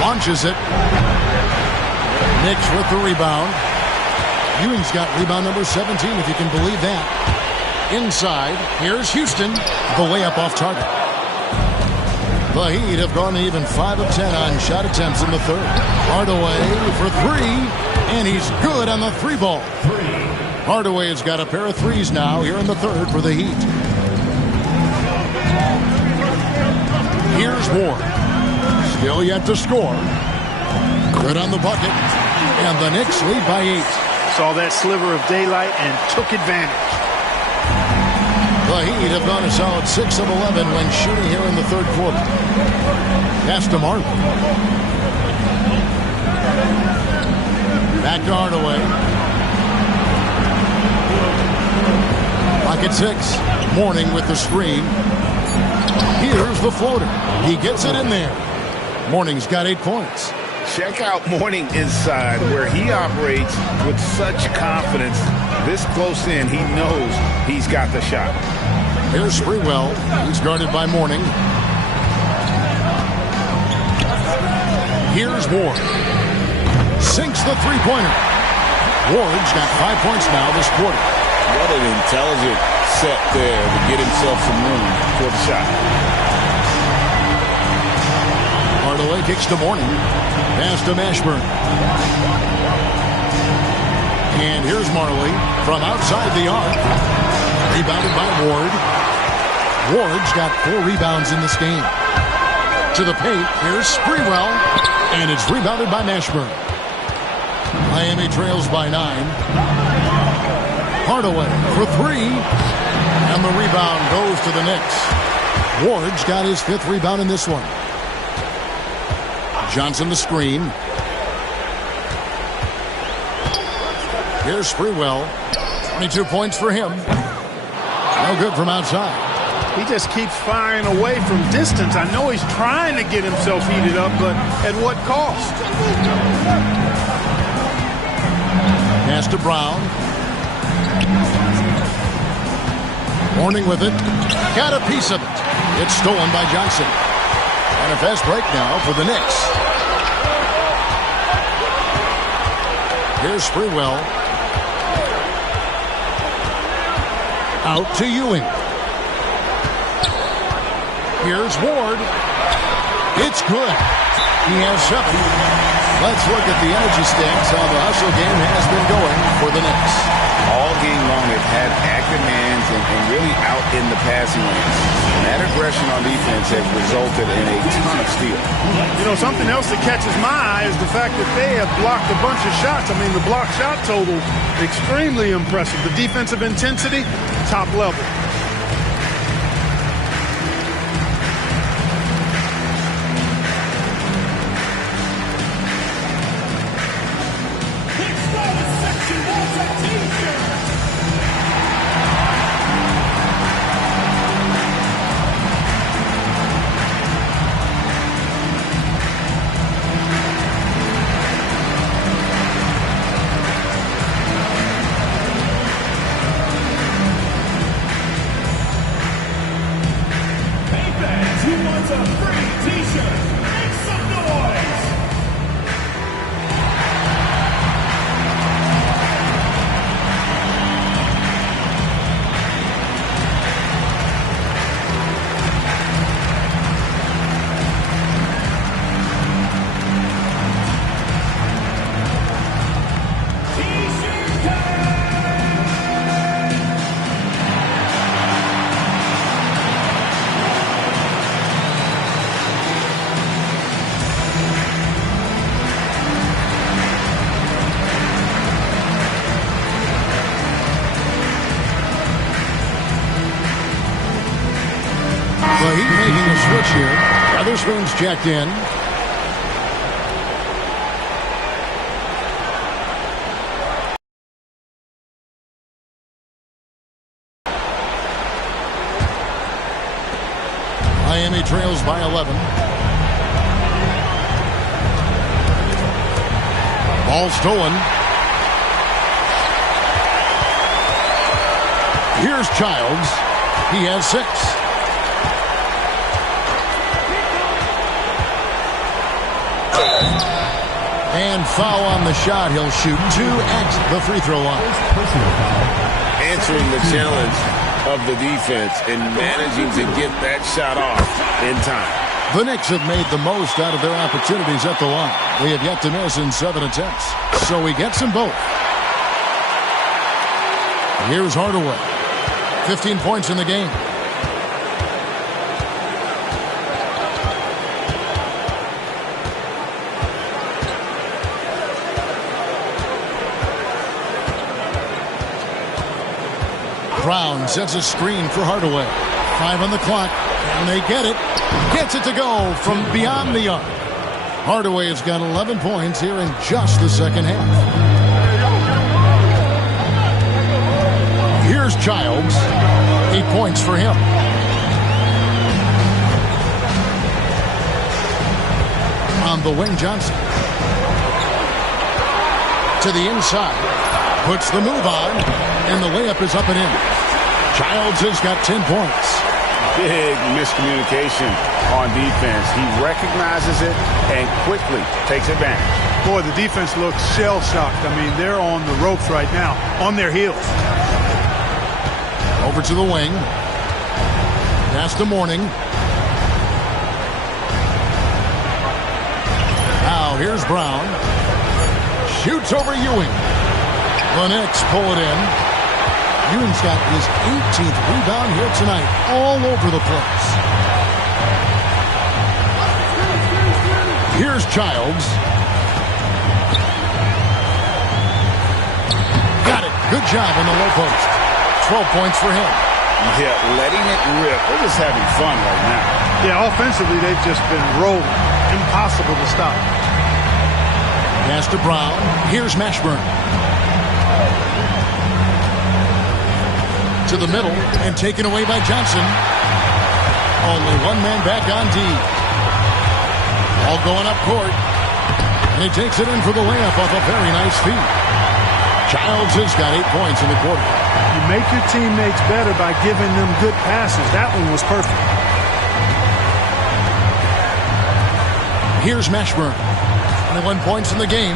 Launches it. Knicks with the rebound. Ewing's got rebound number 17, if you can believe that. Inside. Here's Houston. The layup off target. The Heat have gone even 5 of 10 on shot attempts in the third. Hardaway for 3, and he's good on the 3 ball. Hardaway has got a pair of threes now here in the third for the Heat. Here's Ward. Still yet to score. Good on the bucket. And the Knicks lead by 8. Saw that sliver of daylight and took advantage. The Heat have gone a solid 6 of 11 when shooting here in the third quarter. Pass to Marley. Back to Hardaway. Pocket 6. Mourning with the screen. Here's the floater. He gets it in there. Mourning's got 8 points. Check out Mourning inside, where he operates with such confidence. This close in, he knows he's got the shot. Here's Sprewell. He's guarded by Mourning. Here's Ward. Sinks the three-pointer. Ward's got 5 points now this quarter. What an intelligent set there to get himself some room for the shot. Hardaway kicks to Mourning. Pass to Mashburn. And here's Marley from outside the arc. Rebounded by Ward. Ward's got 4 rebounds in this game. To the paint, here's Sprewell. And it's rebounded by Mashburn. Miami trails by 9. Hardaway for 3. And the rebound goes to the Knicks. Ward's got his 5th rebound in this one. Johnson the screen. Here's Sprewell. 22 points for him. No good from outside. He just keeps firing away from distance. I know he's trying to get himself heated up, but at what cost? Pass to Brown. Warning with it. Got a piece of it. It's stolen by Johnson. And a fast break now for the Knicks. Here's Sprewell. Out to Ewing. Here's Ward. It's good. He has 7. Let's look at the energy stats, how the hustle game has been going for the Knicks. All game long, they've had active hands and really out in the passing lanes. And that aggression on defense has resulted in a ton of steals. You know, something else that catches my eye is the fact that they have blocked a bunch of shots. I mean, the block shot total, extremely impressive. The defensive intensity, top level. The Heat making a switch here. Weatherspoon's checked in. Miami trails by 11. Ball stolen. Here's Childs. He has 6. And foul on the shot. He'll shoot 2 at the free throw line. Answering the challenge of the defense and managing to get that shot off in time. The Knicks have made the most out of their opportunities at the line. They have yet to miss in 7 attempts. So he gets them both. Here's Hardaway. 15 points in the game. Brown sets a screen for Hardaway. 5 on the clock, and they get it. Gets it to go from beyond the arc. Hardaway has got 11 points here in just the second half. Here's Childs. 8 points for him. On the wing, Johnson. To the inside. Puts the move on, and the layup is up and in. Childs has got 10 points. Big miscommunication on defense. He recognizes it and quickly takes advantage. Boy, the defense looks shell-shocked. I mean, they're on the ropes right now, on their heels. Over to the wing. Pass to Mourning. Now here's Brown. Shoots over Ewing. The Knicks pull it in. Ewing's got his 18th rebound here tonight, all over the place. Here's Childs. Got it. Good job on the low post. 12 points for him. Yeah, letting it rip. They're just having fun right now. Yeah, offensively, they've just been rolling. impossible to stop. Pass to Brown. Here's Mashburn. To the middle and taken away by Johnson. Only one man back on D. All going up court. And he takes it in for the layup off a very nice feed. Childs has got 8 points in the quarter. You make your teammates better by giving them good passes. That one was perfect. Here's Mashburn. 21 points in the game.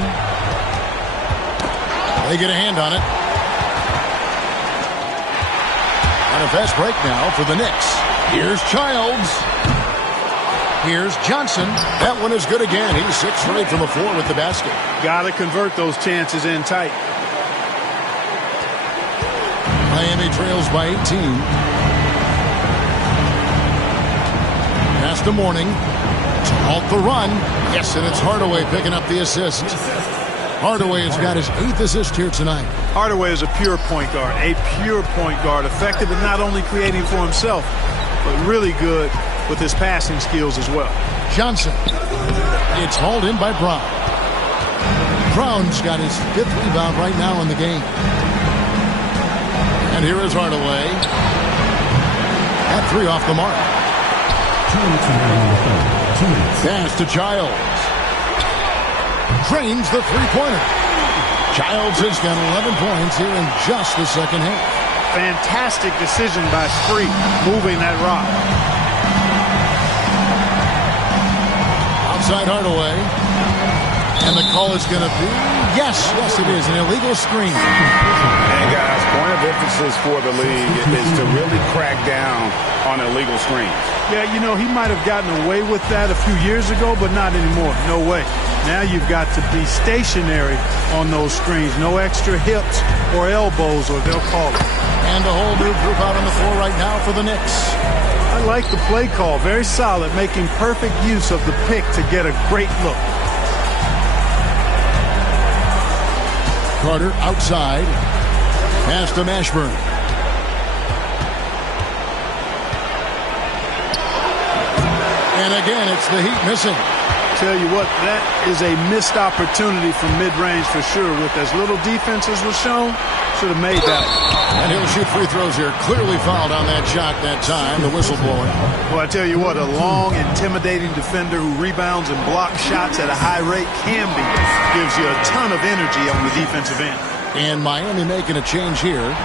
They get a hand on it. And a fast break now for the Knicks. Here's Childs. Here's Johnson. That one is good again. He's 6 for 8 from the floor with the basket. Got to convert those chances in tight. Miami trails by 18. Pass to Mourning. To halt the run. Yes, and it's Hardaway picking up the assist. Hardaway has got his 8th assist here tonight. Hardaway is a pure point guard. A pure point guard. Effective at not only creating for himself, but really good with his passing skills as well. Johnson. It's hauled in by Brown. Brown's got his 5th rebound right now in the game. And here is Hardaway. That 3 off the mark. Pass to Childs. Drains the three-pointer. Childs has got 11 points here in just the second half. Fantastic decision by Spree, moving that rock. Outside Hardaway. And the call is going to be, yes, it is, an illegal screen. And guys, point of emphasis for the league is to really crack down on illegal screens. Yeah, you know, he might have gotten away with that a few years ago, but not anymore. No way. Now you've got to be stationary on those screens. No extra hips or elbows, or they'll call it. And a whole new group out on the floor right now for the Knicks. I like the play call. Very solid, making perfect use of the pick to get a great look. Carter outside. Pass to Mashburn. And again, it's the Heat missing. Tell you what, that is a missed opportunity from mid-range for sure. With as little defense as was shown, should have made that. And he'll shoot free throws here. Clearly fouled on that shot that time. The whistle blowing. Well, I tell you what, a long, intimidating defender who rebounds and blocks shots at a high rate can be. Gives you a ton of energy on the defensive end. And Miami making a change here.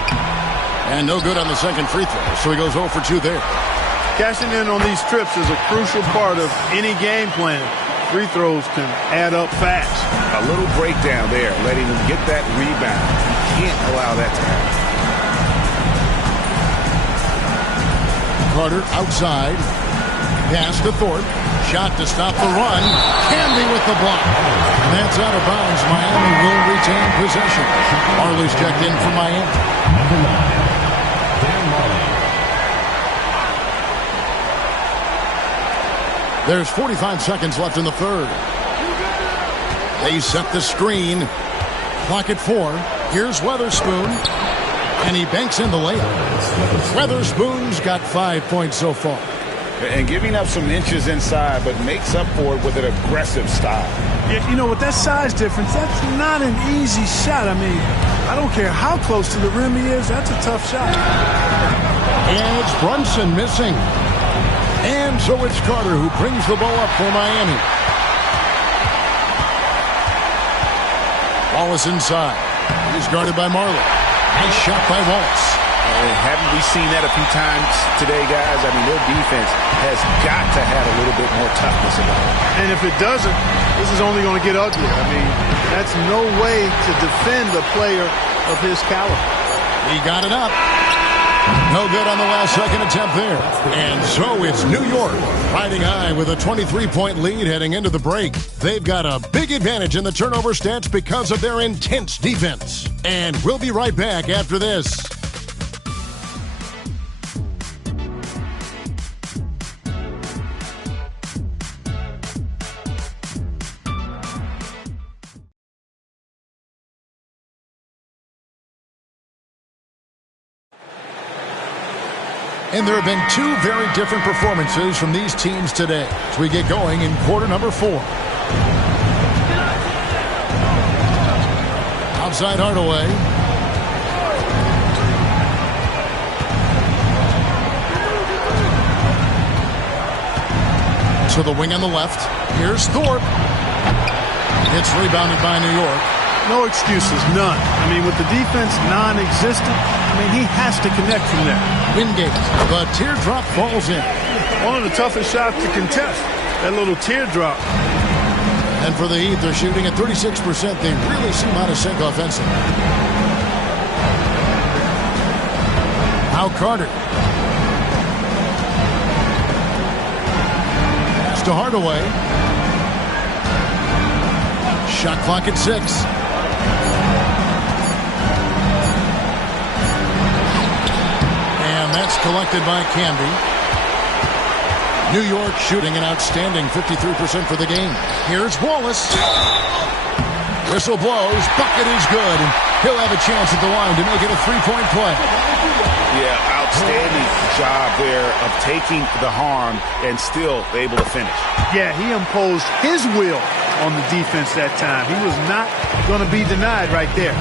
And no good on the second free throw. So he goes 0 for 2 there. Cashing in on these trips is a crucial part of any game plan. Free throws can add up fast. A little breakdown there, letting him get that rebound. You can't allow that to happen. Carter outside. Pass to Thorpe. Shot to stop the run. Canby with the block. And that's out of bounds. Miami will retain possession. Marley's checked in for Miami. Number 9, Dan Marley. There's 45 seconds left in the third. They set the screen. Clock at 4. Here's Weatherspoon. And he banks in the layup. Weatherspoon's got 5 points so far. And giving up some inches inside, but makes up for it with an aggressive style. Yeah, you know, with that size difference, that's not an easy shot. I mean, I don't care how close to the rim he is. That's a tough shot. And it's Brunson missing. And so it's Carter who brings the ball up for Miami. Wallace inside. He's guarded by Marley. Nice shot by Wallace. Haven't we seen that a few times today, guys? I mean, their defense has got to have a little bit more toughness about it. And if it doesn't, this is only going to get uglier. I mean, that's no way to defend a player of his caliber. He got it up. No good on the last second attempt there. And so it's New York riding high with a 23-point lead heading into the break. They've got a big advantage in the turnover stats because of their intense defense. And we'll be right back after this. And there have been two very different performances from these teams today as we get going in quarter number 4. Outside Hardaway. To the wing on the left. Here's Thorpe. It's rebounded by New York. No excuses, none. I mean, with the defense non-existent, he has to connect from there. Wingate, the teardrop falls in. One of the toughest shots to contest, that little teardrop. And for the Heat, they're shooting at 36%. They really seem out of sync offensively. Now Carter. Pass to Hardaway. Shot clock at 6. That's collected by Camby. New York shooting an outstanding 53% for the game. Here's Wallace. Whistle blows. Bucket is good. And he'll have a chance at the line to make it a three-point play. Yeah, outstanding job there of taking the harm and still able to finish. Yeah, he imposed his will on the defense that time. He was not going to be denied right there.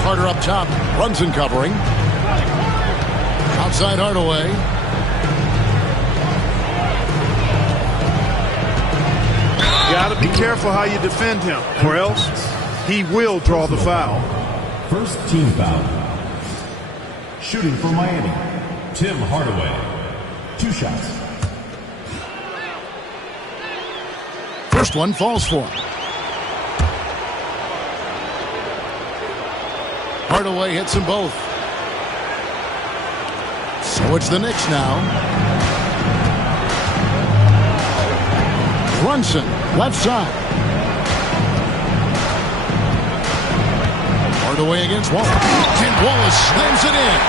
Carter up top. Brunson covering. Outside Hardaway. Got to be careful how you defend him, or else he will draw the foul. First team foul. Shooting for Miami, Tim Hardaway. 2 shots. First one falls for him. Hardaway hits them both. So it's the Knicks now. Brunson, left side. Hardaway against Wallace. And Wallace slams it in.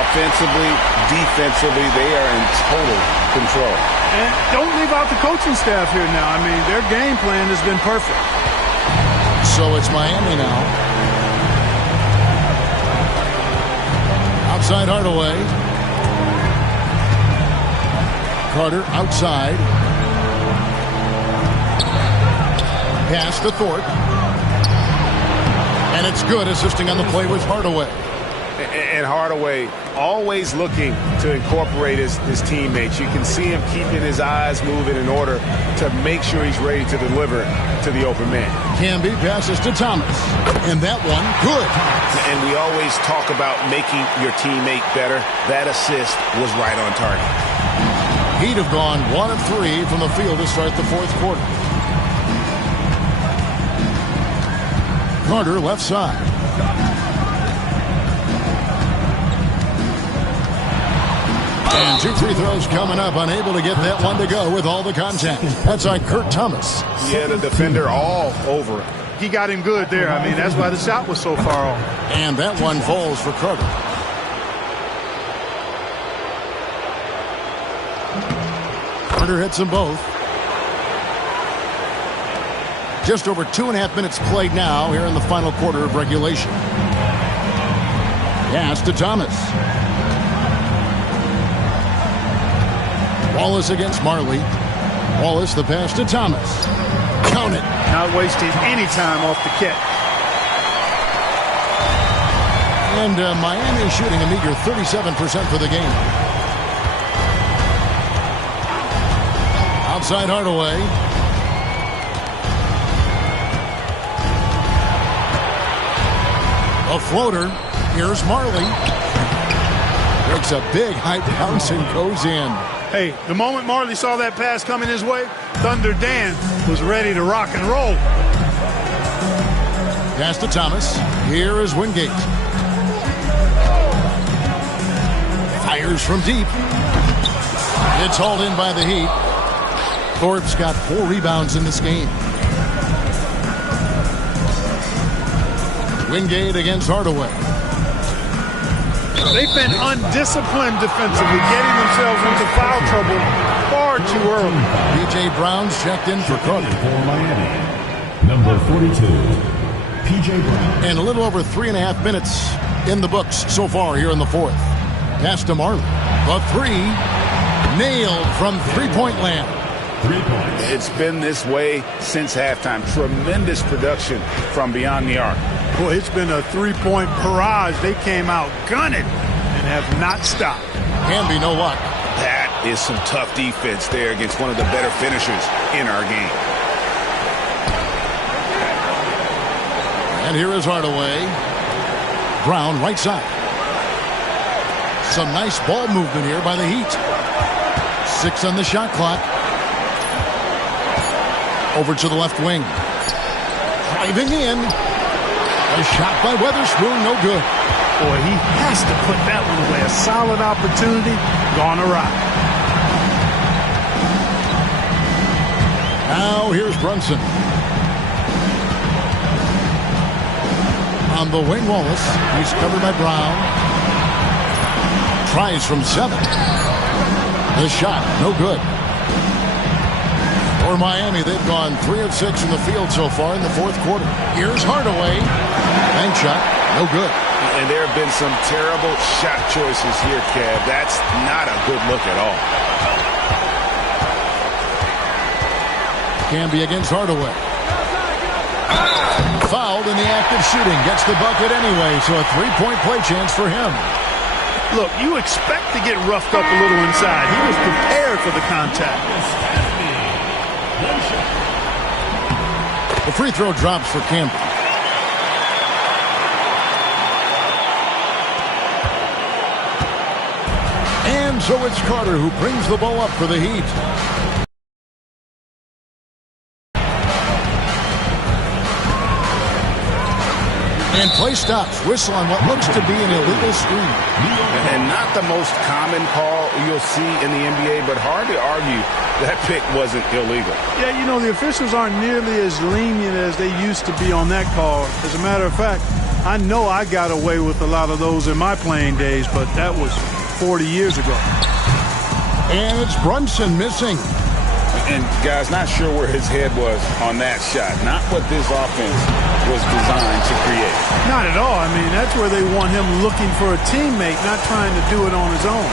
Offensively, defensively, they are in total control. And don't leave out the coaching staff here now. Their game plan has been perfect. So it's Miami now. Outside Hardaway. Carter outside. Pass to Thorpe. And it's good, assisting on the play with Hardaway. And Hardaway always looking to incorporate his teammates. You can see him keeping his eyes moving in order to make sure he's ready to deliver to the open man. Camby passes to Thomas. And that one, good. And we always talk about making your teammate better. That assist was right on target. Heat have gone 1 of 3 from the field to start the 4th quarter. Carter left side. And 2 free throws coming up. Unable to get that one to go with all the contact. That's on Kurt Thomas. He had a defender all over him. He got him good there. That's why the shot was so far off. And that one falls for Carter. Carter hits them both. Just over 2.5 minutes played now here in the final quarter of regulation. Pass to Thomas. Wallace against Marley. Wallace, the pass to Thomas. Count it. Not wasting any time off the catch. And Miami shooting a meager 37% for the game. Outside Hardaway. A floater. Here's Marley. Breaks a big high bounce and goes in. Hey, the moment Marley saw that pass coming his way, Thunder Dan was ready to rock and roll. Pass to Thomas. Here is Wingate. Fires from deep. It's hauled in by the Heat. Thorpe's got 4 rebounds in this game. Wingate against Hardaway. They've been undisciplined defensively, getting themselves into foul trouble far too early. B.J. Brown's checked in for Carter. For Miami, number 42, P.J. Brown. And a little over 3.5 minutes in the books so far here in the fourth. Pass to Marley. The three. Nailed from three-point land. 3 points. It's been this way since halftime. Tremendous production from beyond the arc. Boy, it's been a three-point barrage. They came out gunning and have not stopped. Hamby, no luck. That is some tough defense there against one of the better finishers in our game. And here is Hardaway. Brown, right side. Some nice ball movement here by the Heat. 6 on the shot clock. Over to the left wing. Driving in. A shot by Weatherspoon, no good. Boy, he has to put that one away. A solid opportunity, gone awry. Now here's Brunson. On the wing, Wallace. He's covered by Brown. Tries from 7. The shot, no good. For Miami, they've gone 3 of 6 from the field so far in the fourth quarter. Here's Hardaway. Bank shot, no good. And there have been some terrible shot choices here, Kev. That's not a good look at all. Camby against Hardaway. Fouled in the act of shooting. Gets the bucket anyway, so a 3-point play chance for him. Look, you expect to get roughed up a little inside. He was prepared for the contact. The free throw drops for Camby. And so it's Carter who brings the ball up for the Heat. And play stops. Whistle on what looks to be an illegal screen. And not the most common call you'll see in the NBA, but hard to argue that pick wasn't illegal. Yeah, you know, the officials aren't nearly as lenient as they used to be on that call. As a matter of fact, I know I got away with a lot of those in my playing days, but that was 40 years ago. And it's Brunson missing. And, guys, not sure where his head was on that shot. Not what this offense was designed to create. Not at all. I mean, that's where they want him looking for a teammate, not trying to do it on his own.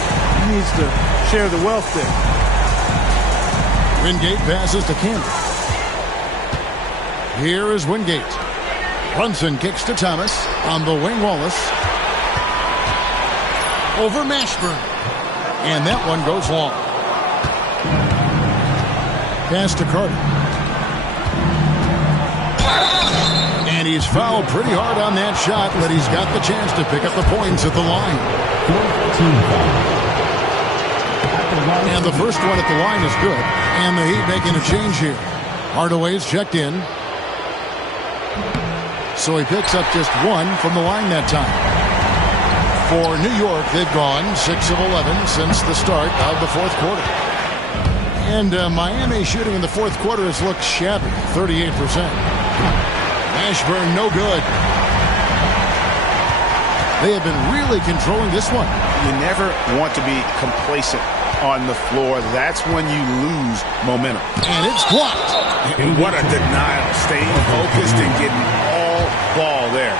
He needs to share the wealth there. Wingate passes to Camby. Here is Wingate. Brunson kicks to Thomas. On the wing, Wallace. Over Mashburn. And that one goes long. Pass to Carter. And he's fouled pretty hard on that shot, but he's got the chance to pick up the points at the line. And the first one at the line is good. And the Heat making a change here. Hardaway's checked in. So he picks up just 1 from the line that time. For New York, they've gone 6 of 11 since the start of the fourth quarter. And Miami shooting in the fourth quarter has looked shabby, 38%. Mashburn, no good. They have been really controlling this one. You never want to be complacent on the floor. That's when you lose momentum. And it's blocked. And what a denial. Staying focused and getting all ball there.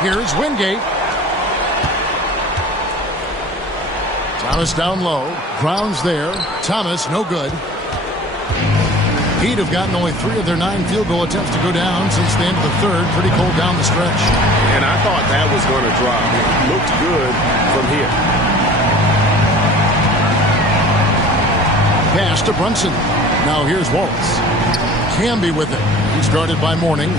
Here's Wingate. Thomas down low. Brown's there. Thomas, no good. Heat have gotten only 3 of their 9 field goal attempts to go down since the end of the third. Pretty cold down the stretch. And I thought that was going to drop. It looked good from here. Pass to Brunson. Now here's Wallace. Camby with it. He's guarded by Mourning.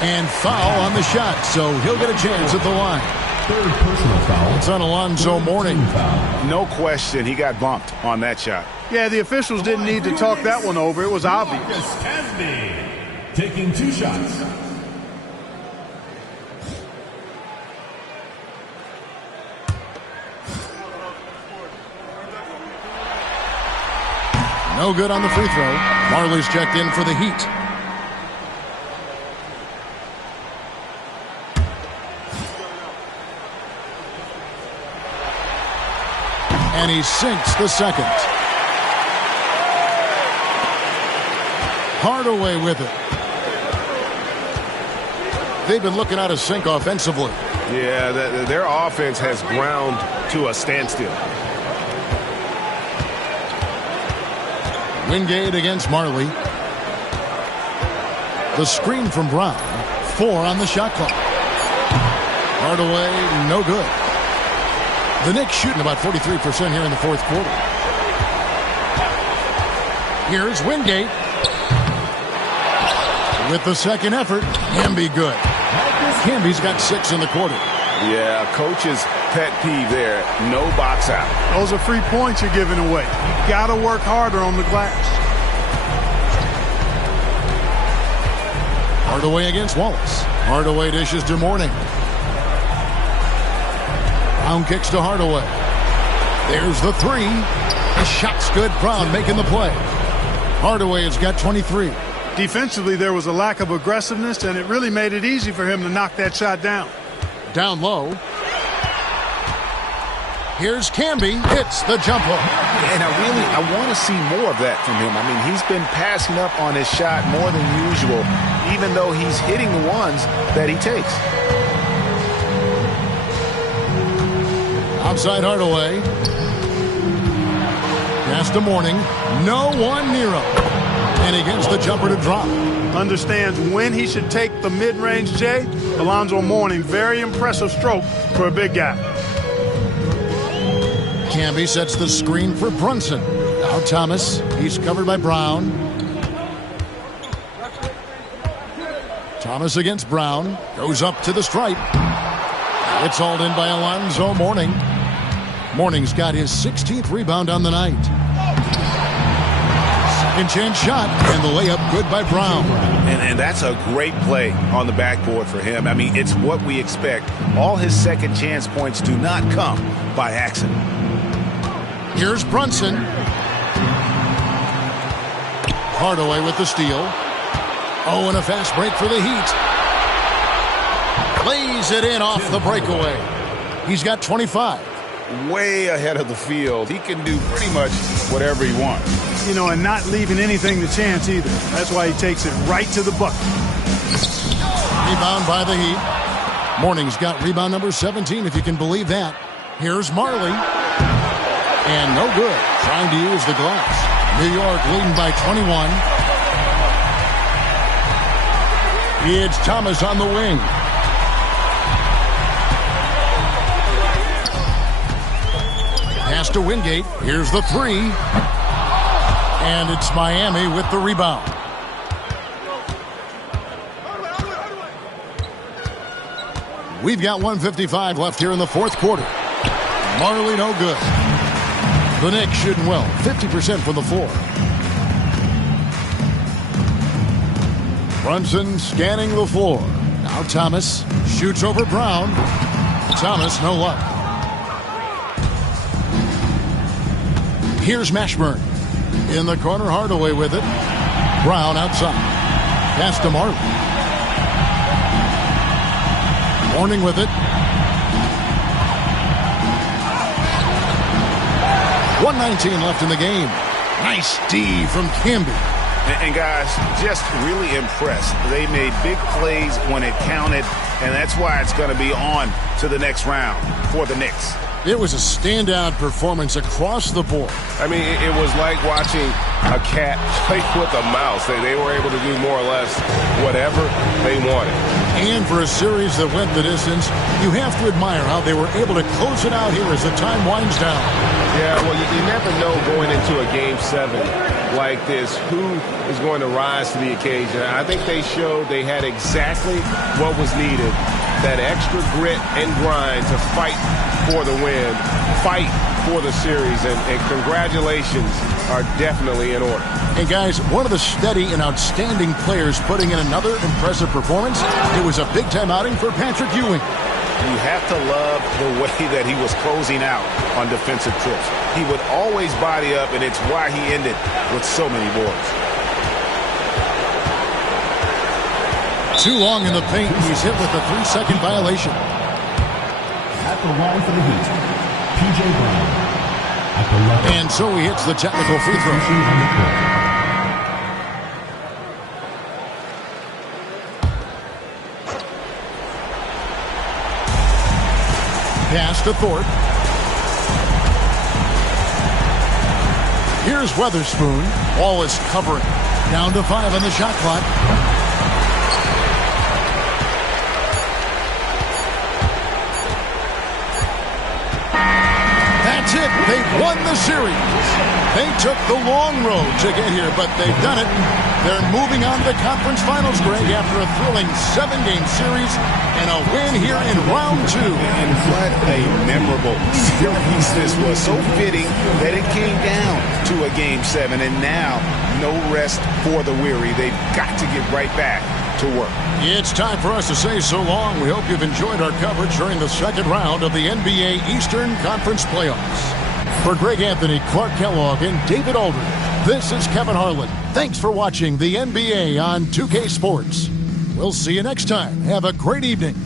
And foul on the shot, so he'll get a chance at the line. Third personal foul. It's on Alonzo Mourning. No question, he got bumped on that shot. Yeah, the officials didn't need to talk that one over. It was obvious. Casby taking 2 shots. No good on the free throw. Marley's checked in for the Heat. And he sinks the second. Hardaway with it. They've been looking out of sync offensively. Yeah, their offense has ground to a standstill. Wingate against Marley. The screen from Brown. 4 on the shot clock. Hardaway, no good. The Knicks shooting about 43% here in the fourth quarter. Here's Wingate. With the second effort, Camby good. Camby's got 6 in the quarter. Yeah, coach's pet peeve there. No box out. Those are free points you're giving away. You got to work harder on the glass. Hardaway against Wallace. Hardaway dishes to Mourning. Brown kicks to Hardaway. There's the 3. The shot's good. Brown making the play. Hardaway has got 23. Defensively, there was a lack of aggressiveness, and it really made it easy for him to knock that shot down. Down low. Here's Camby. Hits the jumper. And I want to see more of that from him. I mean, he's been passing up on his shot more than usual, even though he's hitting the ones that he takes. Outside Hardaway. Pass to Mourning. No one near him. And he gets the jumper to drop. Understands when he should take the mid-range J. Alonzo Mourning, very impressive stroke for a big guy. Camby sets the screen for Brunson. Now Thomas. He's covered by Brown. Thomas against Brown. Goes up to the stripe. It's hauled in by Alonzo Mourning. Mourning's got his 16th rebound on the night. Second chance shot, and the layup good by Brown. And that's a great play on the backboard for him. I mean, it's what we expect. All his second chance points do not come by accident. Here's Brunson. Hardaway with the steal. Oh, and a fast break for the Heat. Lays it in off the breakaway. He's got 25. Way ahead of the field. He can do pretty much whatever he wants. You know, and not leaving anything to chance either. That's why he takes it right to the bucket. Rebound by the Heat. Mourning's got rebound number 17, if you can believe that. Here's Marley. And no good. Trying to use the glass. New York leading by 21. It's Thomas on the wing. Pass to Wingate. Here's the 3. And it's Miami with the rebound. We've got 1:55 left here in the fourth quarter. Marley no good. The Knicks shooting well. 50% from the floor. Brunson scanning the floor. Now Thomas shoots over Brown. Thomas no luck. Here's Mashburn. In the corner, Hardaway with it. Brown outside. Pass to Marley. Mourning with it. 1:19 left in the game. Nice D from Camby. And guys, just really impressed. They made big plays when it counted, and that's why it's going to be on to the next round for the Knicks. It was a standout performance across the board. I mean, it was like watching a cat play with a mouse. They were able to do more or less whatever they wanted. And for a series that went the distance, you have to admire how they were able to close it out here as the time winds down. Yeah, well, you never know going into a Game 7 like this who is going to rise to the occasion. I think they showed they had exactly what was needed, that extra grit and grind to fight for the win, fight for the series, and congratulations are definitely in order. And guys, one of the steady and outstanding players putting in another impressive performance. It was a big-time outing for Patrick Ewing. You have to love the way that he was closing out on defensive trips. He would always body up, and it's why he ended with so many boards. Too long in the paint. He's hit with a 3-second violation. At the line for the Heat, P.J. Brown. And so he hits the technical free throw. Pass to Thorpe. Here's Weatherspoon. Ball is covering. Down to 5 on the shot clock. That's it. They've won the series. They took the long road to get here, but they've done it. They're moving on to the conference finals, Greg, after a thrilling 7-game series and a win here in round 2. And what a memorable series this was. So fitting that it came down to a Game 7, and now no rest for the weary. They've got to get right back to work. It's time for us to say so long. We hope you've enjoyed our coverage during the second round of the NBA Eastern Conference Playoffs. For Greg Anthony, Clark Kellogg, and David Aldridge, this is Kevin Harlan. Thanks for watching the NBA on 2K Sports. We'll see you next time. Have a great evening.